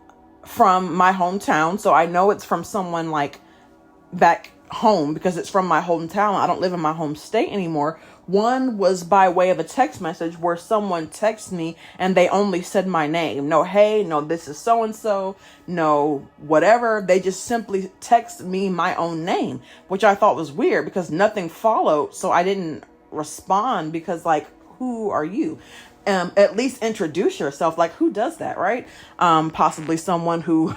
my hometown. So I know it's from someone like back home because it's from my hometown. I don't live in my home state anymore. One was by way of a text message where someone texted me and they only said my name. No, hey, no, this is so-and-so, no, whatever. They just simply text me my own name, which I thought was weird because nothing followed. So I didn't respond because like, who are you? At least introduce yourself. Like, who does that, right? Possibly someone who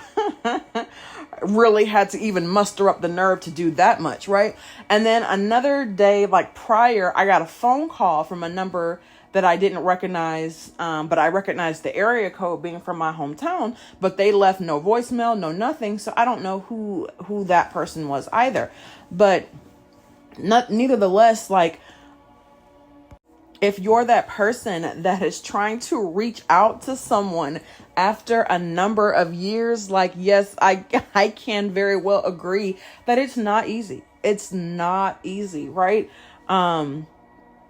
really had to even muster up the nerve to do that much, right? And then another day, like prior, I got a phone call from a number that I didn't recognize, but I recognized the area code being from my hometown, but they left no voicemail, no nothing. So I don't know who that person was either. But nevertheless, like, if you're that person that is trying to reach out to someone after a number of years, like, yes, I can very well agree that it's not easy. It's not easy, right?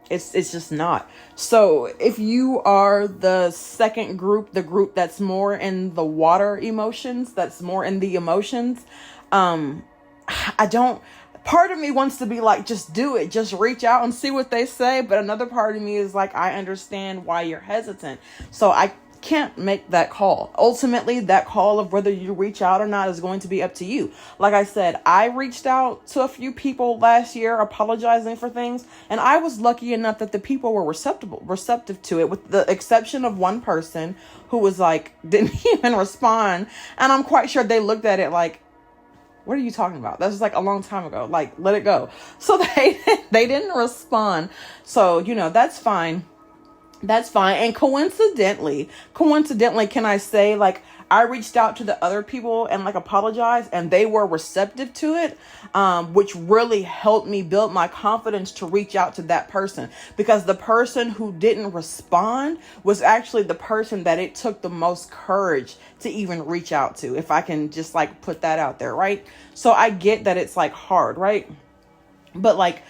It's just not. So if you are the second group, the group that's more in the water emotions, that's more in the emotions, part of me wants to be like, just do it, just reach out and see what they say. But another part of me is like, I understand why you're hesitant. So I can't make that call. Ultimately, that call of whether you reach out or not is going to be up to you. Like I said, I reached out to a few people last year apologizing for things, and I was lucky enough that the people were receptive to it, with the exception of one person who was like, didn't even respond. And I'm quite sure they looked at it like, what are you talking about? That's like a long time ago. Like, let it go. So they didn't respond. So, you know, that's fine. That's fine. And coincidentally, can I say, like, I reached out to the other people and like apologized, and they were receptive to it, which really helped me build my confidence to reach out to that person, because the person who didn't respond was actually the person that it took the most courage to even reach out to, if I can just like put that out there, right? So I get that it's like hard, right? But like,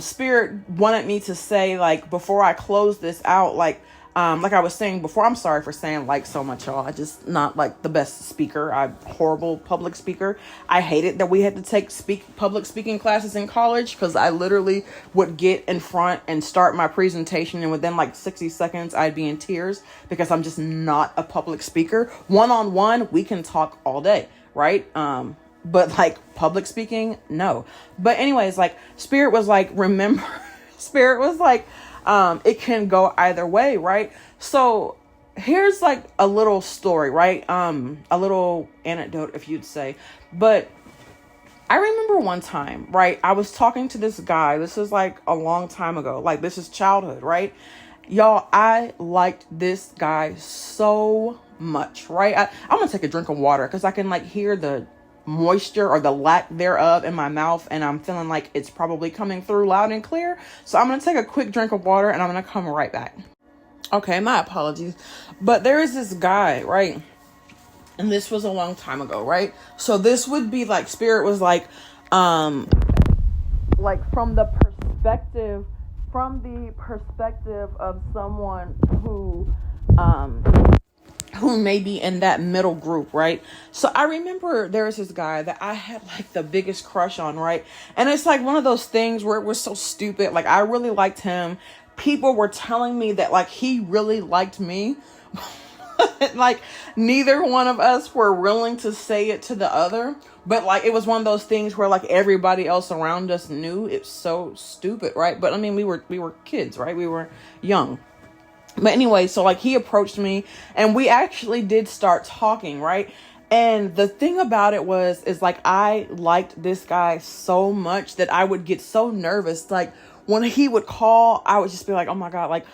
Spirit wanted me to say, like, before I close this out, like I was saying before, I'm sorry for saying like so much, y'all. I just not like the best speaker. I'm horrible public speaker. I hated that we had to take public speaking classes in college, because I literally would get in front and start my presentation, and within like 60 seconds I'd be in tears, because I'm just not a public speaker. One-on-one, we can talk all day, right? But like public speaking, no. But anyways, like Spirit was like, remember, Spirit was like, it can go either way, right? So here's like a little story, right? A little anecdote, if you'd say. But I remember one time, right? I was talking to this guy. This is like a long time ago. Like, this is childhood, right? Y'all, I liked this guy so much, right? I'm gonna take a drink of water, because I can like hear the moisture or the lack thereof in my mouth, and I'm feeling like it's probably coming through loud and clear. So I'm gonna take a quick drink of water, and I'm gonna come right back. Okay, my apologies. But there is this guy, right? And this was a long time ago, right? So this would be like, Spirit was like from the perspective of someone who may be in that middle group, right? So I remember there was this guy that I had like the biggest crush on, right? And it's like one of those things where it was so stupid. Like, I really liked him. People were telling me that like he really liked me. Like, neither one of us were willing to say it to the other. But like, it was one of those things where like everybody else around us knew. It's so stupid, right? But I mean, we were kids, right? We were young. But anyway, so like he approached me, and we actually did start talking, right? And the thing about it is like, I liked this guy so much that I would get so nervous. Like, when he would call, I would just be like, oh my God, like,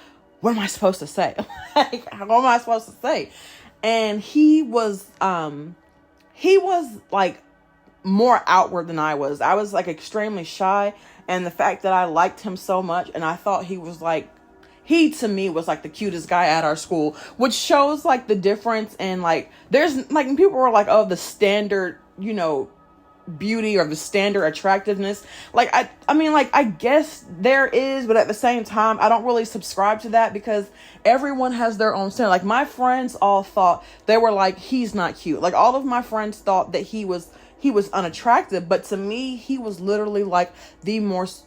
what am I supposed to say? Like, what am I supposed to say? And he was like more outward than I was. I was like extremely shy. And the fact that I liked him so much, and I thought he to me was like the cutest guy at our school, which shows like the difference. And like, there's like, people were like, oh, the standard, beauty or the standard attractiveness. Like, I mean, like, I guess there is, but at the same time, I don't really subscribe to that, because everyone has their own standard. Like, my friends all thought, they were like, he's not cute. Like, all of my friends thought that he was unattractive, but to me, he was literally like he was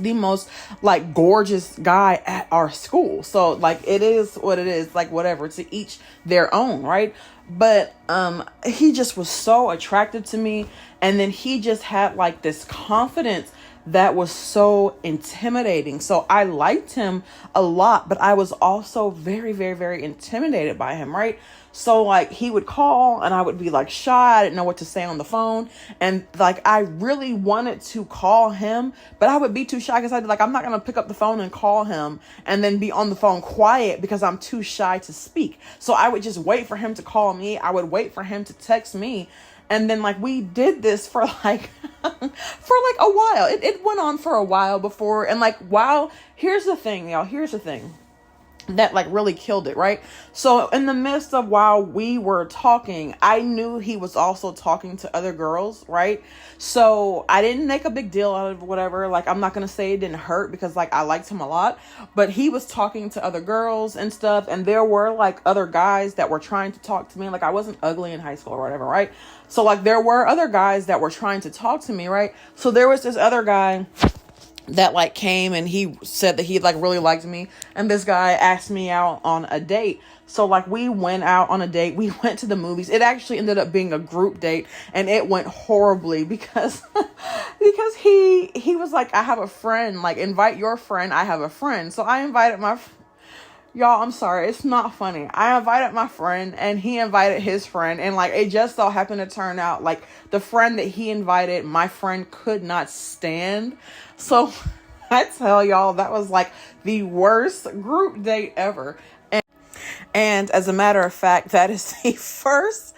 the most like gorgeous guy at our school. So like, it is what it is, like, whatever, to each their own, right? But he just was so attractive to me. And then he just had like this confidence that was so intimidating. So I liked him a lot, but I was also very, very, very intimidated by him, right? So like, he would call and I would be like shy. I didn't know what to say on the phone. And like, I really wanted to call him, but I would be too shy, because I'd be like, I'm not going to pick up the phone and call him and then be on the phone quiet, because I'm too shy to speak. So I would just wait for him to call me. I would wait for him to text me. And then like, we did this for like, for like a while. It went on for a while before. And like, wow, here's the thing, y'all. Here's the thing that like really killed it, right? So in the midst of while we were talking, I knew he was also talking to other girls, right? So I didn't make a big deal out of whatever. Like, I'm not gonna say it didn't hurt, because like, I liked him a lot, but he was talking to other girls and stuff, and there were like other guys that were trying to talk to me. Like, I wasn't ugly in high school or whatever, right? So like, there were other guys that were trying to talk to me, right? So there was this other guy that like came, and he said that he like really liked me, and this guy asked me out on a date. So like, we went out on a date. We went to the movies. It actually ended up being a group date, and it went horribly, because he was like, I have a friend, like, invite your friend. I have a friend. So I invited y'all, I'm sorry, it's not funny. I invited my friend, and he invited his friend, and like, it just so happened to turn out like the friend that he invited, my friend could not stand. So I tell y'all, that was like the worst group date ever. And as a matter of fact, that is the first,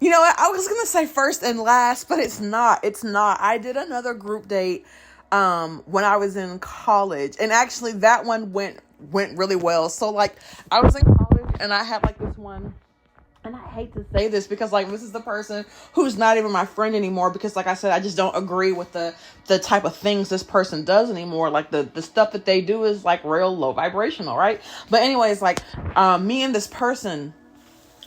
I was going to say first and last, but it's not. I did another group date when I was in college, and actually that one went really well. So like, I was in college, and I had like this one and I hate to say this because like this is the person who's not even my friend anymore, because like I said, I just don't agree with the type of things this person does anymore. Like the stuff that they do is like real low vibrational, right? But anyways, like me and this person,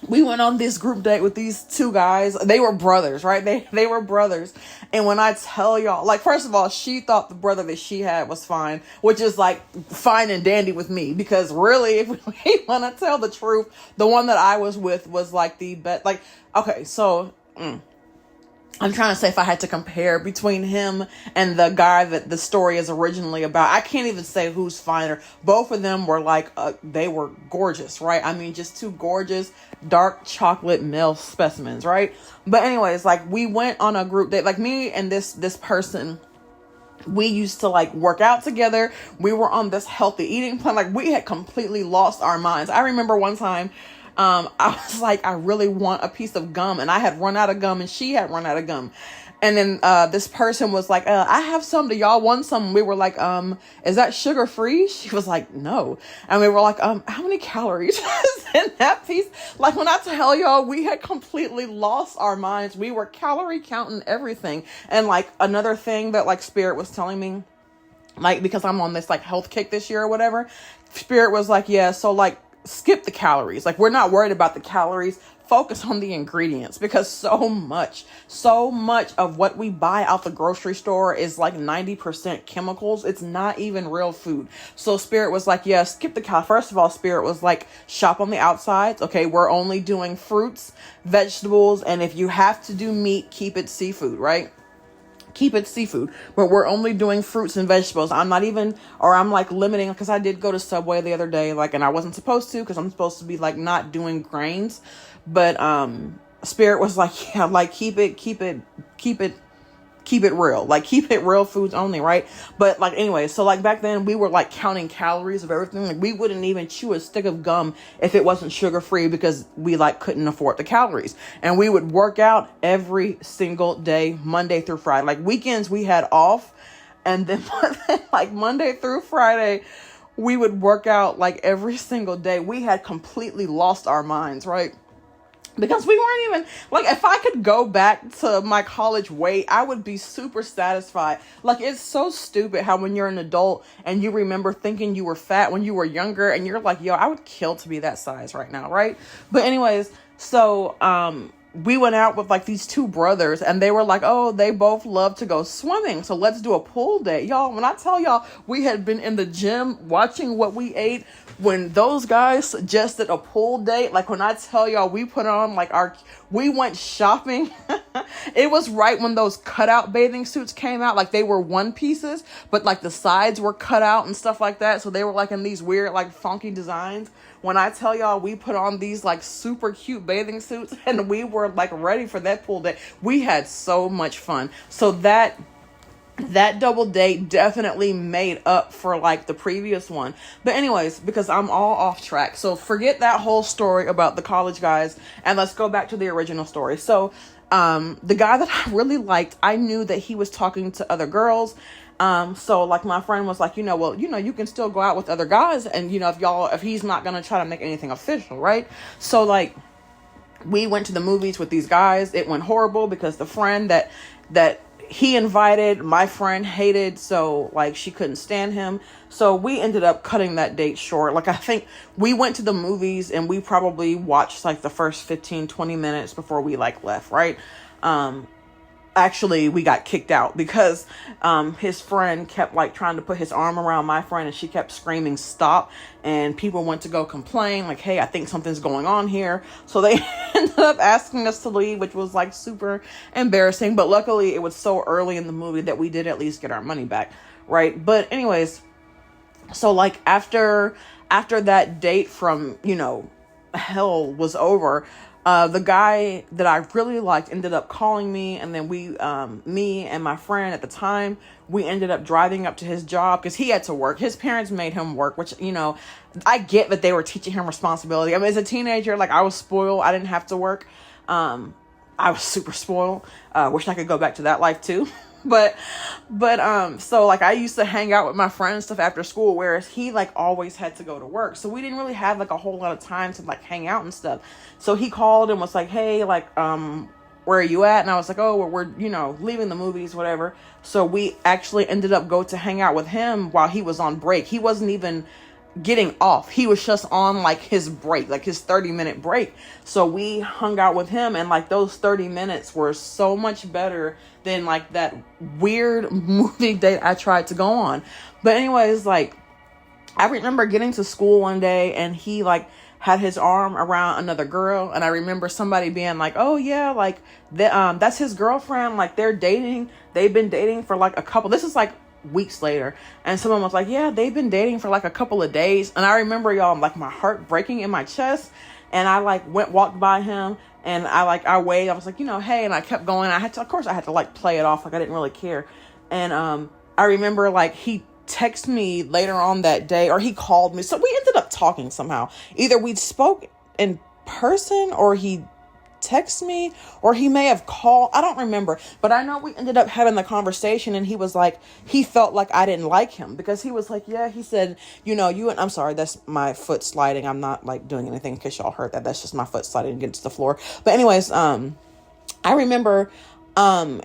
we went on this group date with these two guys. They were brothers, right? They were brothers. And when I tell y'all, like, first of all, she thought the brother that she had was fine, which is like fine and dandy with me, because really, if we want to tell the truth, the one that I was with was like the best. Like, okay, so I'm trying to say if I had to compare between him and the guy that the story is originally about, I can't even say who's finer. Both of them were like, they were gorgeous, right? I mean, just two gorgeous, dark chocolate male specimens, right? But anyways, like we went on a group date, like me and this person, we used to like work out together. We were on this healthy eating plan. Like we had completely lost our minds. I remember one time, I was like, I really want a piece of gum, and I had run out of gum and she had run out of gum. And then, this person was like, I have some, do y'all want some? We were like, is that sugar free? She was like, no. And we were like, how many calories is in that piece? Like when I tell y'all, we had completely lost our minds. We were calorie counting everything. And like another thing that like Spirit was telling me, like, because I'm on this like health kick this year or whatever, Spirit was like, yeah, so like, skip the calories. Like we're not worried about the calories. Focus on the ingredients, because so much of what we buy out the grocery store is like 90% chemicals. It's not even real food. So Spirit was like, yeah, skip the calories. First of all, Spirit was like, shop on the outsides. Okay, we're only doing fruits, vegetables, and if you have to do meat, keep it seafood, right? Keep it seafood, but we're only doing fruits and vegetables. I'm not even, or I'm like limiting, because I did go to Subway the other day, like, and I wasn't supposed to, because I'm supposed to be like not doing grains, but Spirit was like, yeah, like keep it real, like keep it real foods only, right? But like anyway, so like back then we were like counting calories of everything. Like we wouldn't even chew a stick of gum if it wasn't sugar free, because we like couldn't afford the calories. And we would work out every single day, Monday through Friday. Like weekends we had off, and then like Monday through Friday we would work out like every single day. We had completely lost our minds, right? Because we weren't even, like, if I could go back to my college weight, I would be super satisfied. Like, it's so stupid how when you're an adult and you remember thinking you were fat when you were younger, and you're like, yo, I would kill to be that size right now, right? But anyways, so, we went out with like these two brothers, and they were like, oh, they both love to go swimming, so let's do a pool day. Y'all, when I tell y'all we had been in the gym watching what we ate, when those guys suggested a pool date, like when I tell y'all we put on like we went shopping. It was right when those cutout bathing suits came out. Like they were one pieces, but like the sides were cut out and stuff like that. So they were like in these weird, like funky designs. When I tell y'all we put on these like super cute bathing suits, and we were like ready for that pool day. We had so much fun. So that double date definitely made up for like the previous one. But anyways, because I'm all off track, so forget that whole story about the college guys, and let's go back to the original story. So the guy that I really liked, I knew that he was talking to other girls. So like my friend was like, well, you can still go out with other guys, and if he's not gonna try to make anything official, right? So like we went to the movies with these guys. It went horrible because the friend that he invited, my friend hated, so like she couldn't stand him. So we ended up cutting that date short. Like I think we went to the movies and we probably watched like the first 15-20 minutes before we like left, right? Actually we got kicked out because his friend kept like trying to put his arm around my friend, and she kept screaming stop, and people went to go complain like, hey, I think something's going on here. So they ended up asking us to leave, which was like super embarrassing, but luckily it was so early in the movie that we did at least get our money back, right? But anyways, so like after that date from hell was over, the guy that I really liked ended up calling me, and then me and my friend at the time, we ended up driving up to his job because he had to work. His parents made him work, which, I get that they were teaching him responsibility. I mean, as a teenager, like I was spoiled. I didn't have to work. I was super spoiled. Wish I could go back to that life too. So like I used to hang out with my friends and stuff after school, whereas he like always had to go to work. So we didn't really have like a whole lot of time to like hang out and stuff. So he called and was like, hey, like, where are you at? And I was like, oh, well, we're, leaving the movies, whatever. So we actually ended up go to hang out with him while he was on break. He wasn't even getting off. He was just on like his break, like his 30-minute break. So we hung out with him, and like those 30 minutes were so much better than like that weird movie date I tried to go on. But anyways, like I remember getting to school one day and he like had his arm around another girl, and I remember somebody being like, oh yeah, like that's his girlfriend, like they've been dating for like a couple, this is like weeks later, and someone was like, yeah, they've been dating for like a couple of days. And I remember, y'all, like my heart breaking in my chest, and I like walked by him, and I waited, I was like, hey, and I kept going. I had to like play it off like I didn't really care. And I remember like he texted me later on that day, or he called me, so we ended up talking somehow. Either we spoke in person, or he text me, or he may have called, I don't remember, but I know we ended up having the conversation, and he was like, he felt like I didn't like him, because he was like, yeah, he said, I'm sorry, that's my foot sliding, I'm not like doing anything in case y'all heard that, that's just my foot sliding against the floor. But anyways, I remember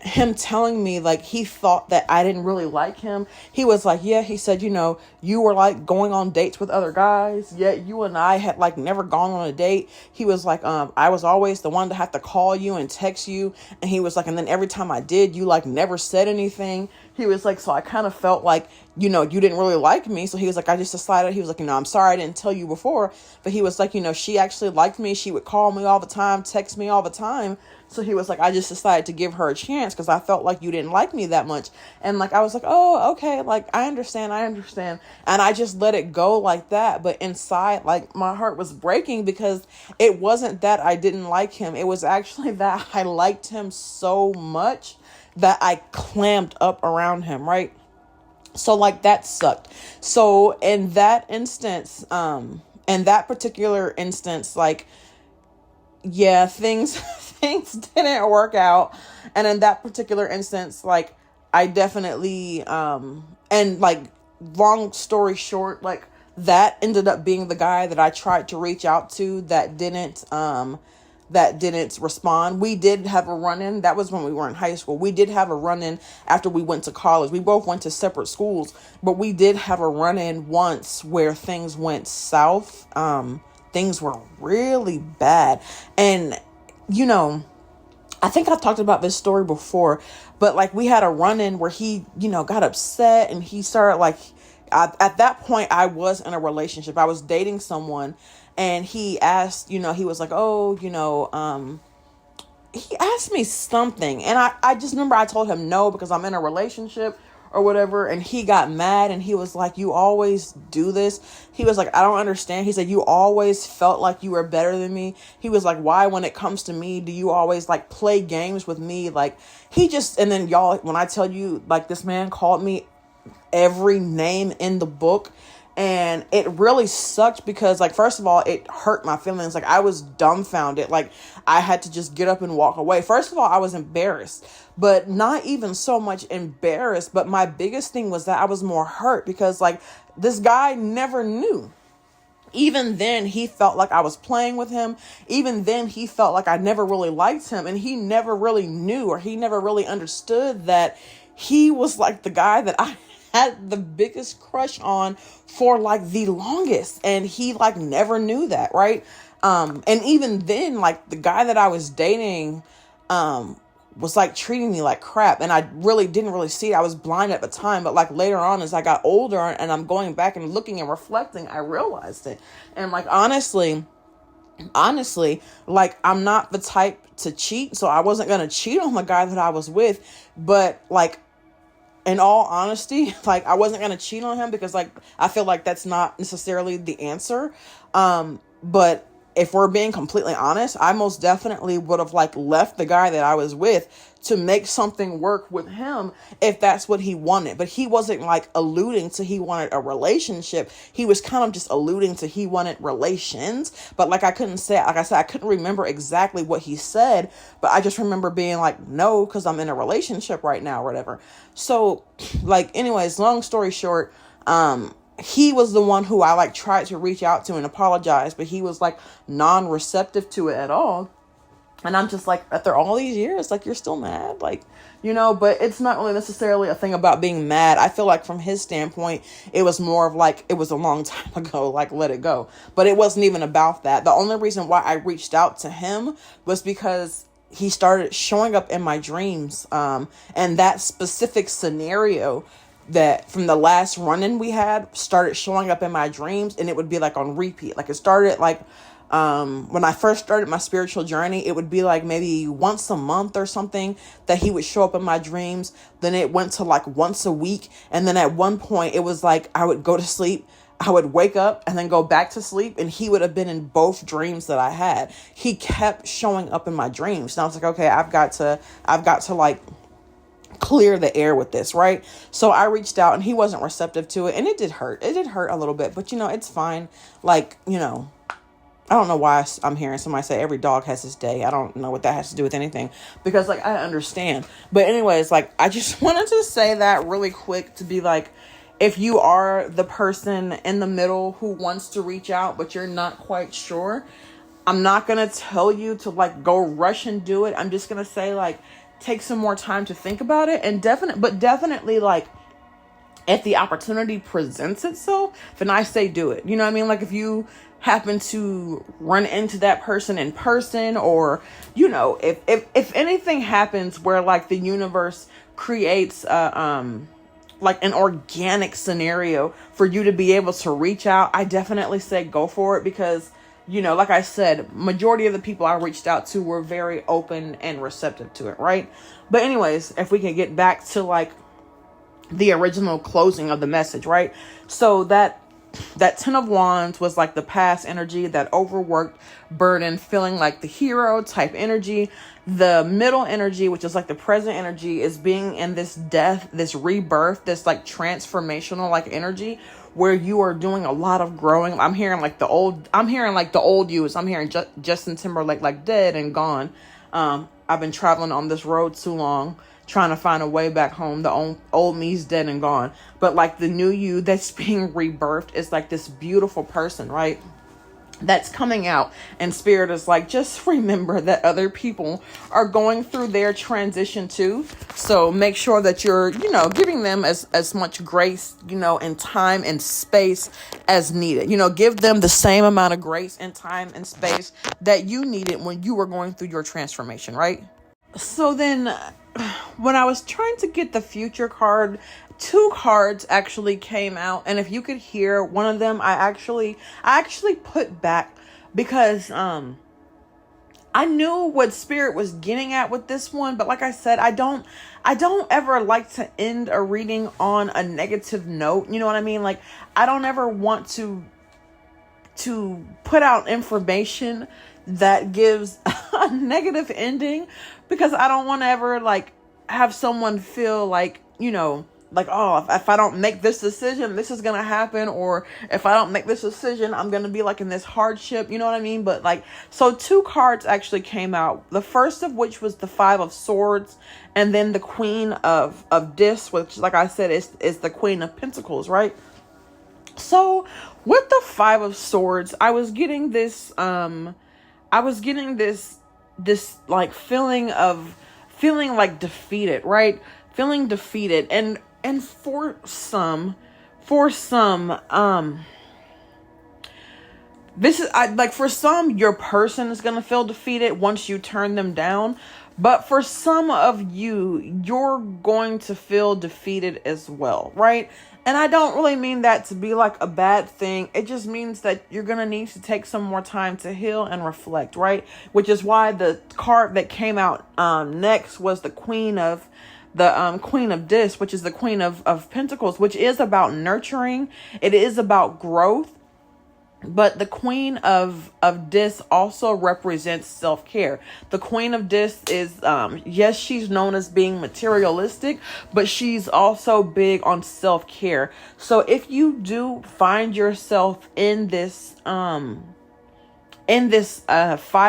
him telling me like he thought that I didn't really like him. He was like, yeah, he said, you were like going on dates with other guys, yet you and I had like never gone on a date. He was like, I was always the one to have to call you and text you. And he was like, and then every time I did, you like never said anything. He was like, so I kind of felt like, you didn't really like me. So he was like, I just decided, he was like, I'm sorry I didn't tell you before. But he was like, she actually liked me. She would call me all the time, text me all the time. So he was like, I just decided to give her a chance because I felt like you didn't like me that much. And like, I was like, oh, okay. Like, I understand. And I just let it go like that. But inside, like, my heart was breaking, because it wasn't that I didn't like him. It was actually that I liked him so much that I clammed up around him, right? So like that sucked. So in that particular instance, like, yeah, things didn't work out. And in that particular instance, like, I definitely, and like, long story short, like, that ended up being the guy that I tried to reach out to that didn't respond. We did have a run-in. That was when we were in high school. We did have a run-in after we went to college. We both went to separate schools, but we did have a run-in once where things went south. Things were really bad. And, I think I've talked about this story before, but like we had a run-in where he, got upset, and he started like, at that point I was in a relationship. I was dating someone, and he asked, he was like, oh, he asked me something, and I just remember I told him no because I'm in a relationship or whatever, and he got mad, and he was like, you always do this. He was like, I don't understand. He said, you always felt like you were better than me. He was like, why, when it comes to me, do you always like play games with me? Like, and then y'all, when I tell you, like, this man called me every name in the book. And it really sucked because, like, first of all, it hurt my feelings. Like, I was dumbfounded. Like, I had to just get up and walk away. First of all, I was embarrassed, but not even so much embarrassed. But my biggest thing was that I was more hurt because, like, this guy never knew. Even then, he felt like I was playing with him. Even then, he felt like I never really liked him. And he never really knew, or he never really understood that he was, like, the guy that I had the biggest crush on for like the longest, and he like never knew that, right? And even then, like, the guy that I was dating was like treating me like crap, and I really didn't really see it. I was blind at the time, but like later on, as I got older and I'm going back and looking and reflecting, I realized it. And like honestly, like, I'm not the type to cheat, so I wasn't gonna cheat on the guy that I was with. But like, in all honesty, like, I wasn't going to cheat on him because, like, I feel like that's not necessarily the answer. But if we're being completely honest, I most definitely would have like left the guy that I was with to make something work with him if that's what he wanted. But he wasn't like alluding to he wanted a relationship. He was kind of just alluding to he wanted relations. But like I said, I couldn't remember exactly what he said, but I just remember being like, no, because I'm in a relationship right now or whatever. So like, anyways, long story short, he was the one who I like tried to reach out to and apologize, but he was like non-receptive to it at all. And I'm just like, after all these years, like, you're still mad, like, but it's not really necessarily a thing about being mad. I feel like from his standpoint, it was more of like, it was a long time ago, like, let it go. But it wasn't even about that. The only reason why I reached out to him was because he started showing up in my dreams. And that specific scenario that from the last run-in we had started showing up in my dreams, and it would be like on repeat. Like, it started like when I first started my spiritual journey, it would be like maybe once a month or something that he would show up in my dreams. Then it went to like once a week, and then at one point it was like I would go to sleep, I would wake up and then go back to sleep, and he would have been in both dreams that I had. He kept showing up in my dreams, and I was like, okay, I've got to like clear the air with this, right? So I reached out, and he wasn't receptive to it, and it did hurt a little bit, but it's fine. Like, I don't know why I'm hearing somebody say every dog has his day. I don't know what that has to do with anything, because like, I understand. But anyways, like, I just wanted to say that really quick to be like, if you are the person in the middle who wants to reach out, but you're not quite sure, I'm not going to tell you to like go rush and do it. I'm just going to say like, take some more time to think about it, and definitely like, if the opportunity presents itself, then I say do it. You know what I mean? Like, if you happen to run into that person in person, or, if anything happens where like the universe creates like an organic scenario for you to be able to reach out, I definitely say go for it, because like I said, majority of the people I reached out to were very open and receptive to it, right? But anyways, if we can get back to like the original closing of the message, right? So that 10 of Wands was like the past energy, that overworked, burden, feeling like the hero type energy. The middle energy, which is like the present energy, is being in this death, this rebirth, this like transformational like energy, where you are doing a lot of growing. I'm hearing like the old you. I'm hearing Justin Timberlake, like dead and gone. I've been traveling on this road too long, trying to find a way back home. The old me's dead and gone. But like the new you that's being rebirthed is like this beautiful person, right? That's coming out, and spirit is like, just remember that other people are going through their transition too. So make sure that you're, giving them as much grace, and time and space as needed. Give them the same amount of grace and time and space that you needed when you were going through your transformation, right? So then when I was trying to get the future card, 2 cards actually came out, and if you could hear one of them, I actually put back, because I knew what spirit was getting at with this one, but like I said, I don't ever like to end a reading on a negative note. You know what I mean? Like, I don't ever want to put out information that gives a negative ending, because I don't want to ever like have someone feel like, like, oh, if I don't make this decision, this is going to happen. Or if I don't make this decision, I'm going to be like in this hardship. You know what I mean? But like, so 2 cards actually came out. The first of which was the 5 of Swords, and then the Queen of Discs, which, like I said, is the Queen of Pentacles, right? So with the 5 of Swords, I was getting this like feeling like defeated, right? Feeling defeated. And for some, this is like, for some, your person is going to feel defeated once you turn them down. But for some of you, you're going to feel defeated as well, right? And I don't really mean that to be like a bad thing. It just means that you're going to need to take some more time to heal and reflect, right? Which is why the card that came out next was the Queen of Discs, which is the Queen of Pentacles, which is about nurturing. It is about growth. But the Queen of Discs also represents self-care. The Queen of Discs is, yes, she's known as being materialistic, but she's also big on self-care. So if you do find yourself in this Five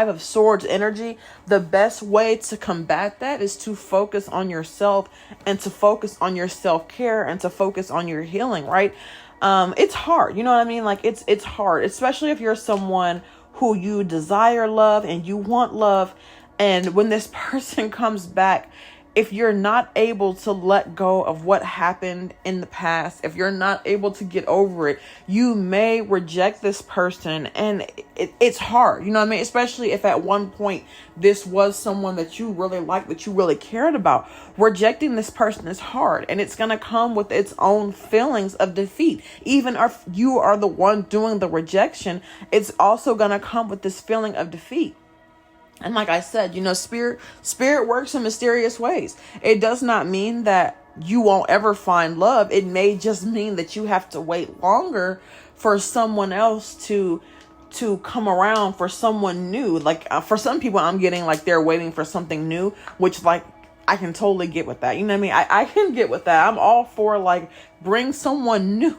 of Swords energy, the best way to combat that is to focus on yourself, and to focus on your self-care, and to focus on your healing, right? It's hard, you know what I mean? Like it's hard, especially if you're someone who you desire love and you want love, and when this person comes back, if you're not able to let go of what happened in the past, if you're not able to get over it, you may reject this person. And it's hard, you know what I mean? Especially if at one point this was someone that you really liked, that you really cared about. Rejecting this person is hard, and it's going to come with its own feelings of defeat. Even if you are the one doing the rejection, it's also going to come with this feeling of defeat. And like I said, you know, spirit works in mysterious ways. It does not mean that you won't ever find love. It may just mean that you have to wait longer for someone else to come around, for someone new. Like for some people, I'm getting like they're waiting for something new, which like I can totally get with that. You know what I mean? I can get with that. I'm all for like bring someone new,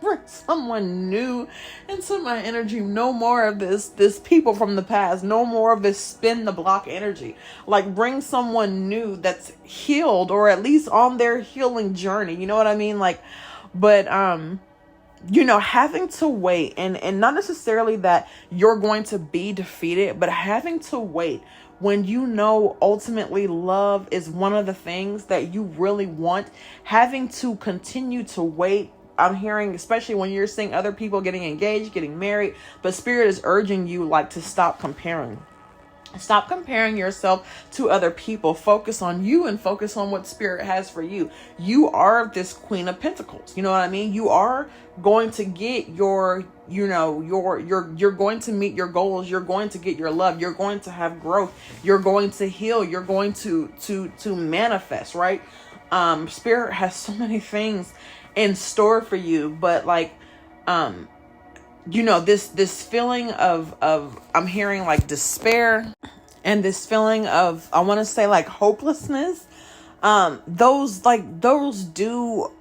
bring someone new into my energy. No more of this people from the past. No more of this spin the block energy. Like bring someone new that's healed, or at least on their healing journey. You know what I mean? Like, but you know, having to wait, and not necessarily that you're going to be defeated, but having to wait when you know ultimately love is one of the things that you really want, having to continue to wait. I'm hearing, especially when you're seeing other people getting engaged, getting married, but Spirit is urging you like to stop comparing. Stop comparing yourself to other people. Focus on you and focus on what Spirit has for you. You are this Queen of Pentacles. You know what I mean? You are going to get your, you know, you're going to meet your goals. You're going to get your love. You're going to have growth. You're going to heal. You're going to manifest, right? Spirit has so many things in store for you, but like, you know, this feeling of I'm hearing like despair, and this feeling of, I want to say like hopelessness. Those do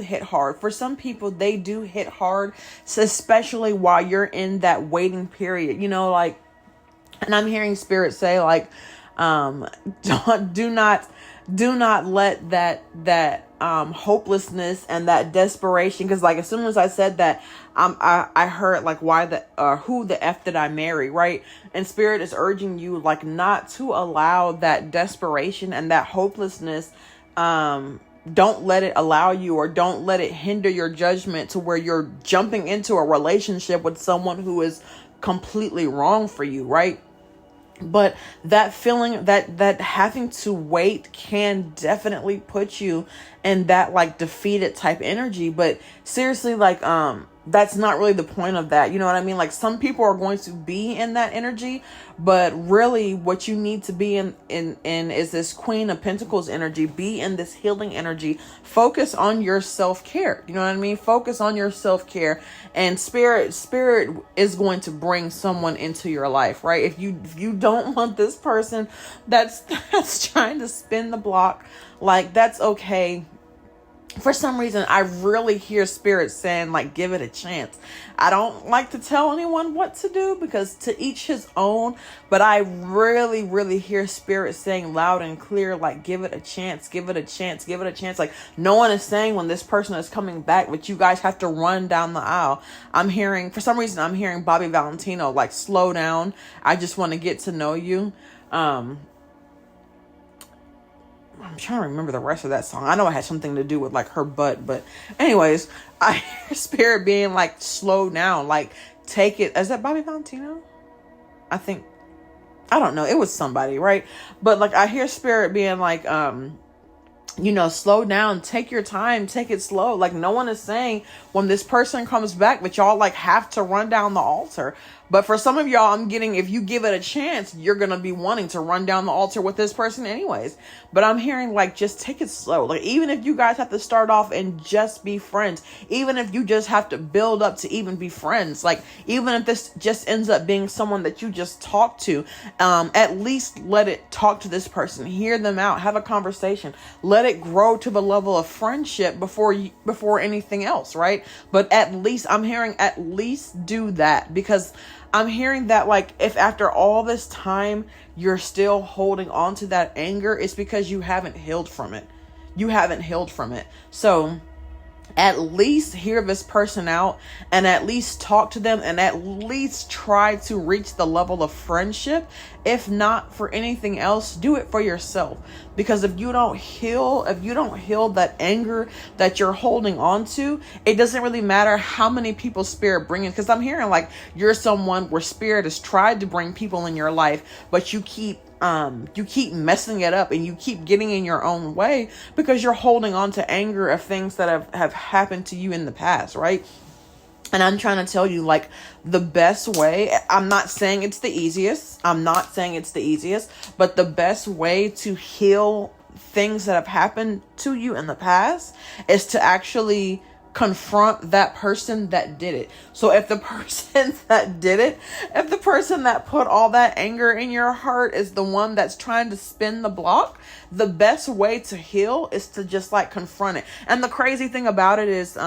hit hard. For some people, they do hit hard, especially while you're in that waiting period, you know, like, and I'm hearing Spirit say like, do not let that hopelessness and that desperation, because like as soon as I said that, I heard like who the F did I marry, right? And Spirit is urging you like not to allow that desperation and that hopelessness. Don't let it allow you, or don't let it hinder your judgment to where you're jumping into a relationship with someone who is completely wrong for you, right? But that feeling, that having to wait can definitely put you in that like defeated type energy. But seriously, like, that's not really the point of that. You know what I mean? Like some people are going to be in that energy, but really what you need to be in is this Queen of Pentacles energy. Be in this healing energy. Focus on your self-care. You know what I mean? Focus on your self-care, and spirit is going to bring someone into your life, right? If you don't want this person that's trying to spin the block, like that's okay. For some reason, I really hear Spirit saying, like, give it a chance. I don't like to tell anyone what to do, because to each his own. But I really, really hear Spirit saying loud and clear, like, give it a chance, give it a chance, give it a chance. Like, no one is saying when this person is coming back, but you guys have to run down the aisle. For some reason, I'm hearing Bobby Valentino, like, slow down. I just want to get to know you. I'm trying to remember the rest of that song. I know it had something to do with like her butt, but anyways, I hear Spirit being like, slow down, like take it. Is that Bobby Valentino? I think, I don't know. It was somebody, right? But like I hear Spirit being like, you know, slow down, take your time, take it slow. Like no one is saying when this person comes back that y'all like have to run down the altar, But for some of y'all, I'm getting, if you give it a chance, you're going to be wanting to run down the altar with this person anyways. But I'm hearing like, just take it slow. Like, even if you guys have to start off and just be friends, even if you just have to build up to even be friends, like, even if this just ends up being someone that you just talk to, at least let it talk to this person, hear them out, have a conversation, let it grow to the level of friendship before anything else, right? But at least, I'm hearing, at least do that, because I'm hearing that, like, if after all this time you're still holding on to that anger, it's because you haven't healed from it. You haven't healed from it. So at least hear this person out, and at least talk to them, and at least try to reach the level of friendship. If not for anything else, do it for yourself. Because if you don't heal that anger that you're holding on to, it doesn't really matter how many people Spirit bring in. Because I'm hearing like you're someone where Spirit has tried to bring people in your life, but you keep messing it up, and you keep getting in your own way because you're holding on to anger of things that have happened to you in the past, right? And I'm trying to tell you, like, the best way, I'm not saying it's the easiest, but the best way to heal things that have happened to you in the past is to actually confront that person that did it. So if the person that did it, if the person that put all that anger in your heart is the one that's trying to spin the block, the best way to heal is to just like confront it. And the crazy thing about it is,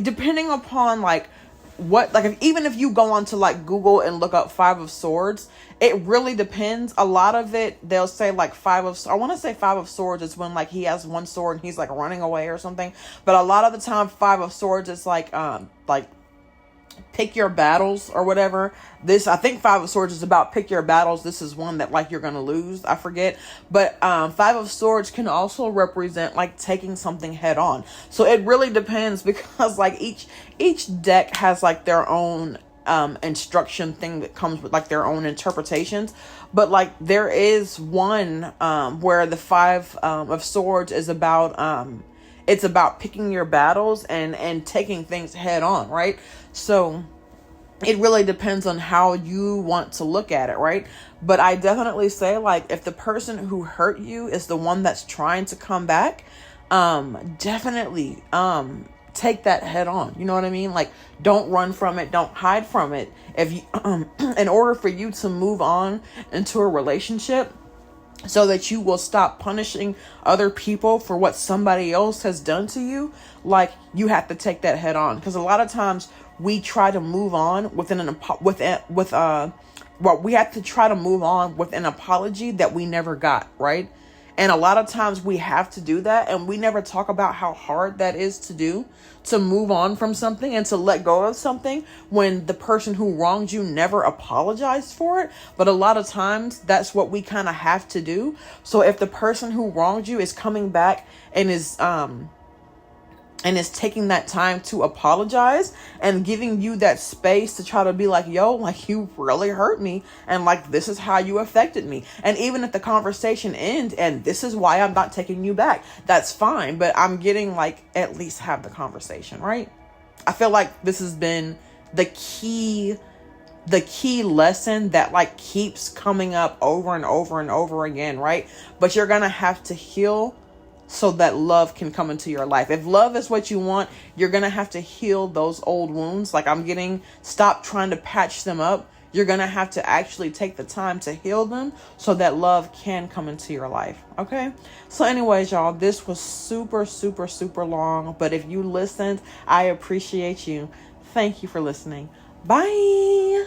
depending upon like what, like, even if you go onto like Google and look up 5 of Swords, it really depends. A lot of it, they'll say like I want to say 5 of Swords is when like he has one sword and he's like running away or something. But a lot of the time, 5 of Swords is like pick your battles or whatever. I think 5 of Swords is about pick your battles. This is one that like you're gonna lose, I forget. But 5 of Swords can also represent like taking something head on. So it really depends, because like each deck has like their own instruction thing that comes with like their own interpretations. But like there is one where the 5 of Swords is about it's about picking your battles and taking things head on, right? So it really depends on how you want to look at it, right? But I definitely say, like, if the person who hurt you is the one that's trying to come back, definitely take that head on. You know what I mean? Like, don't run from it, don't hide from it. If you in order for you to move on into a relationship, so that you will stop punishing other people for what somebody else has done to you, like, you have to take that head on. Because a lot of times we try to move on with an apology that we never got, right? And a lot of times we have to do that, and we never talk about how hard that is to do, to move on from something and to let go of something when the person who wronged you never apologized for it. But a lot of times that's what we kind of have to do. So if the person who wronged you is coming back and is taking that time to apologize and giving you that space to try to be like, yo, like, you really hurt me, and like, this is how you affected me. And even if the conversation ends and this is why I'm not taking you back, that's fine. But I'm getting like, at least have the conversation, right? I feel like this has been the key lesson that like keeps coming up over and over and over again, right? But you're gonna have to heal so that love can come into your life. If love is what you want, you're going to have to heal those old wounds. Like, stop trying to patch them up. You're going to have to actually take the time to heal them so that love can come into your life. Okay? So anyways, y'all, this was super, super, super long. But if you listened, I appreciate you. Thank you for listening. Bye.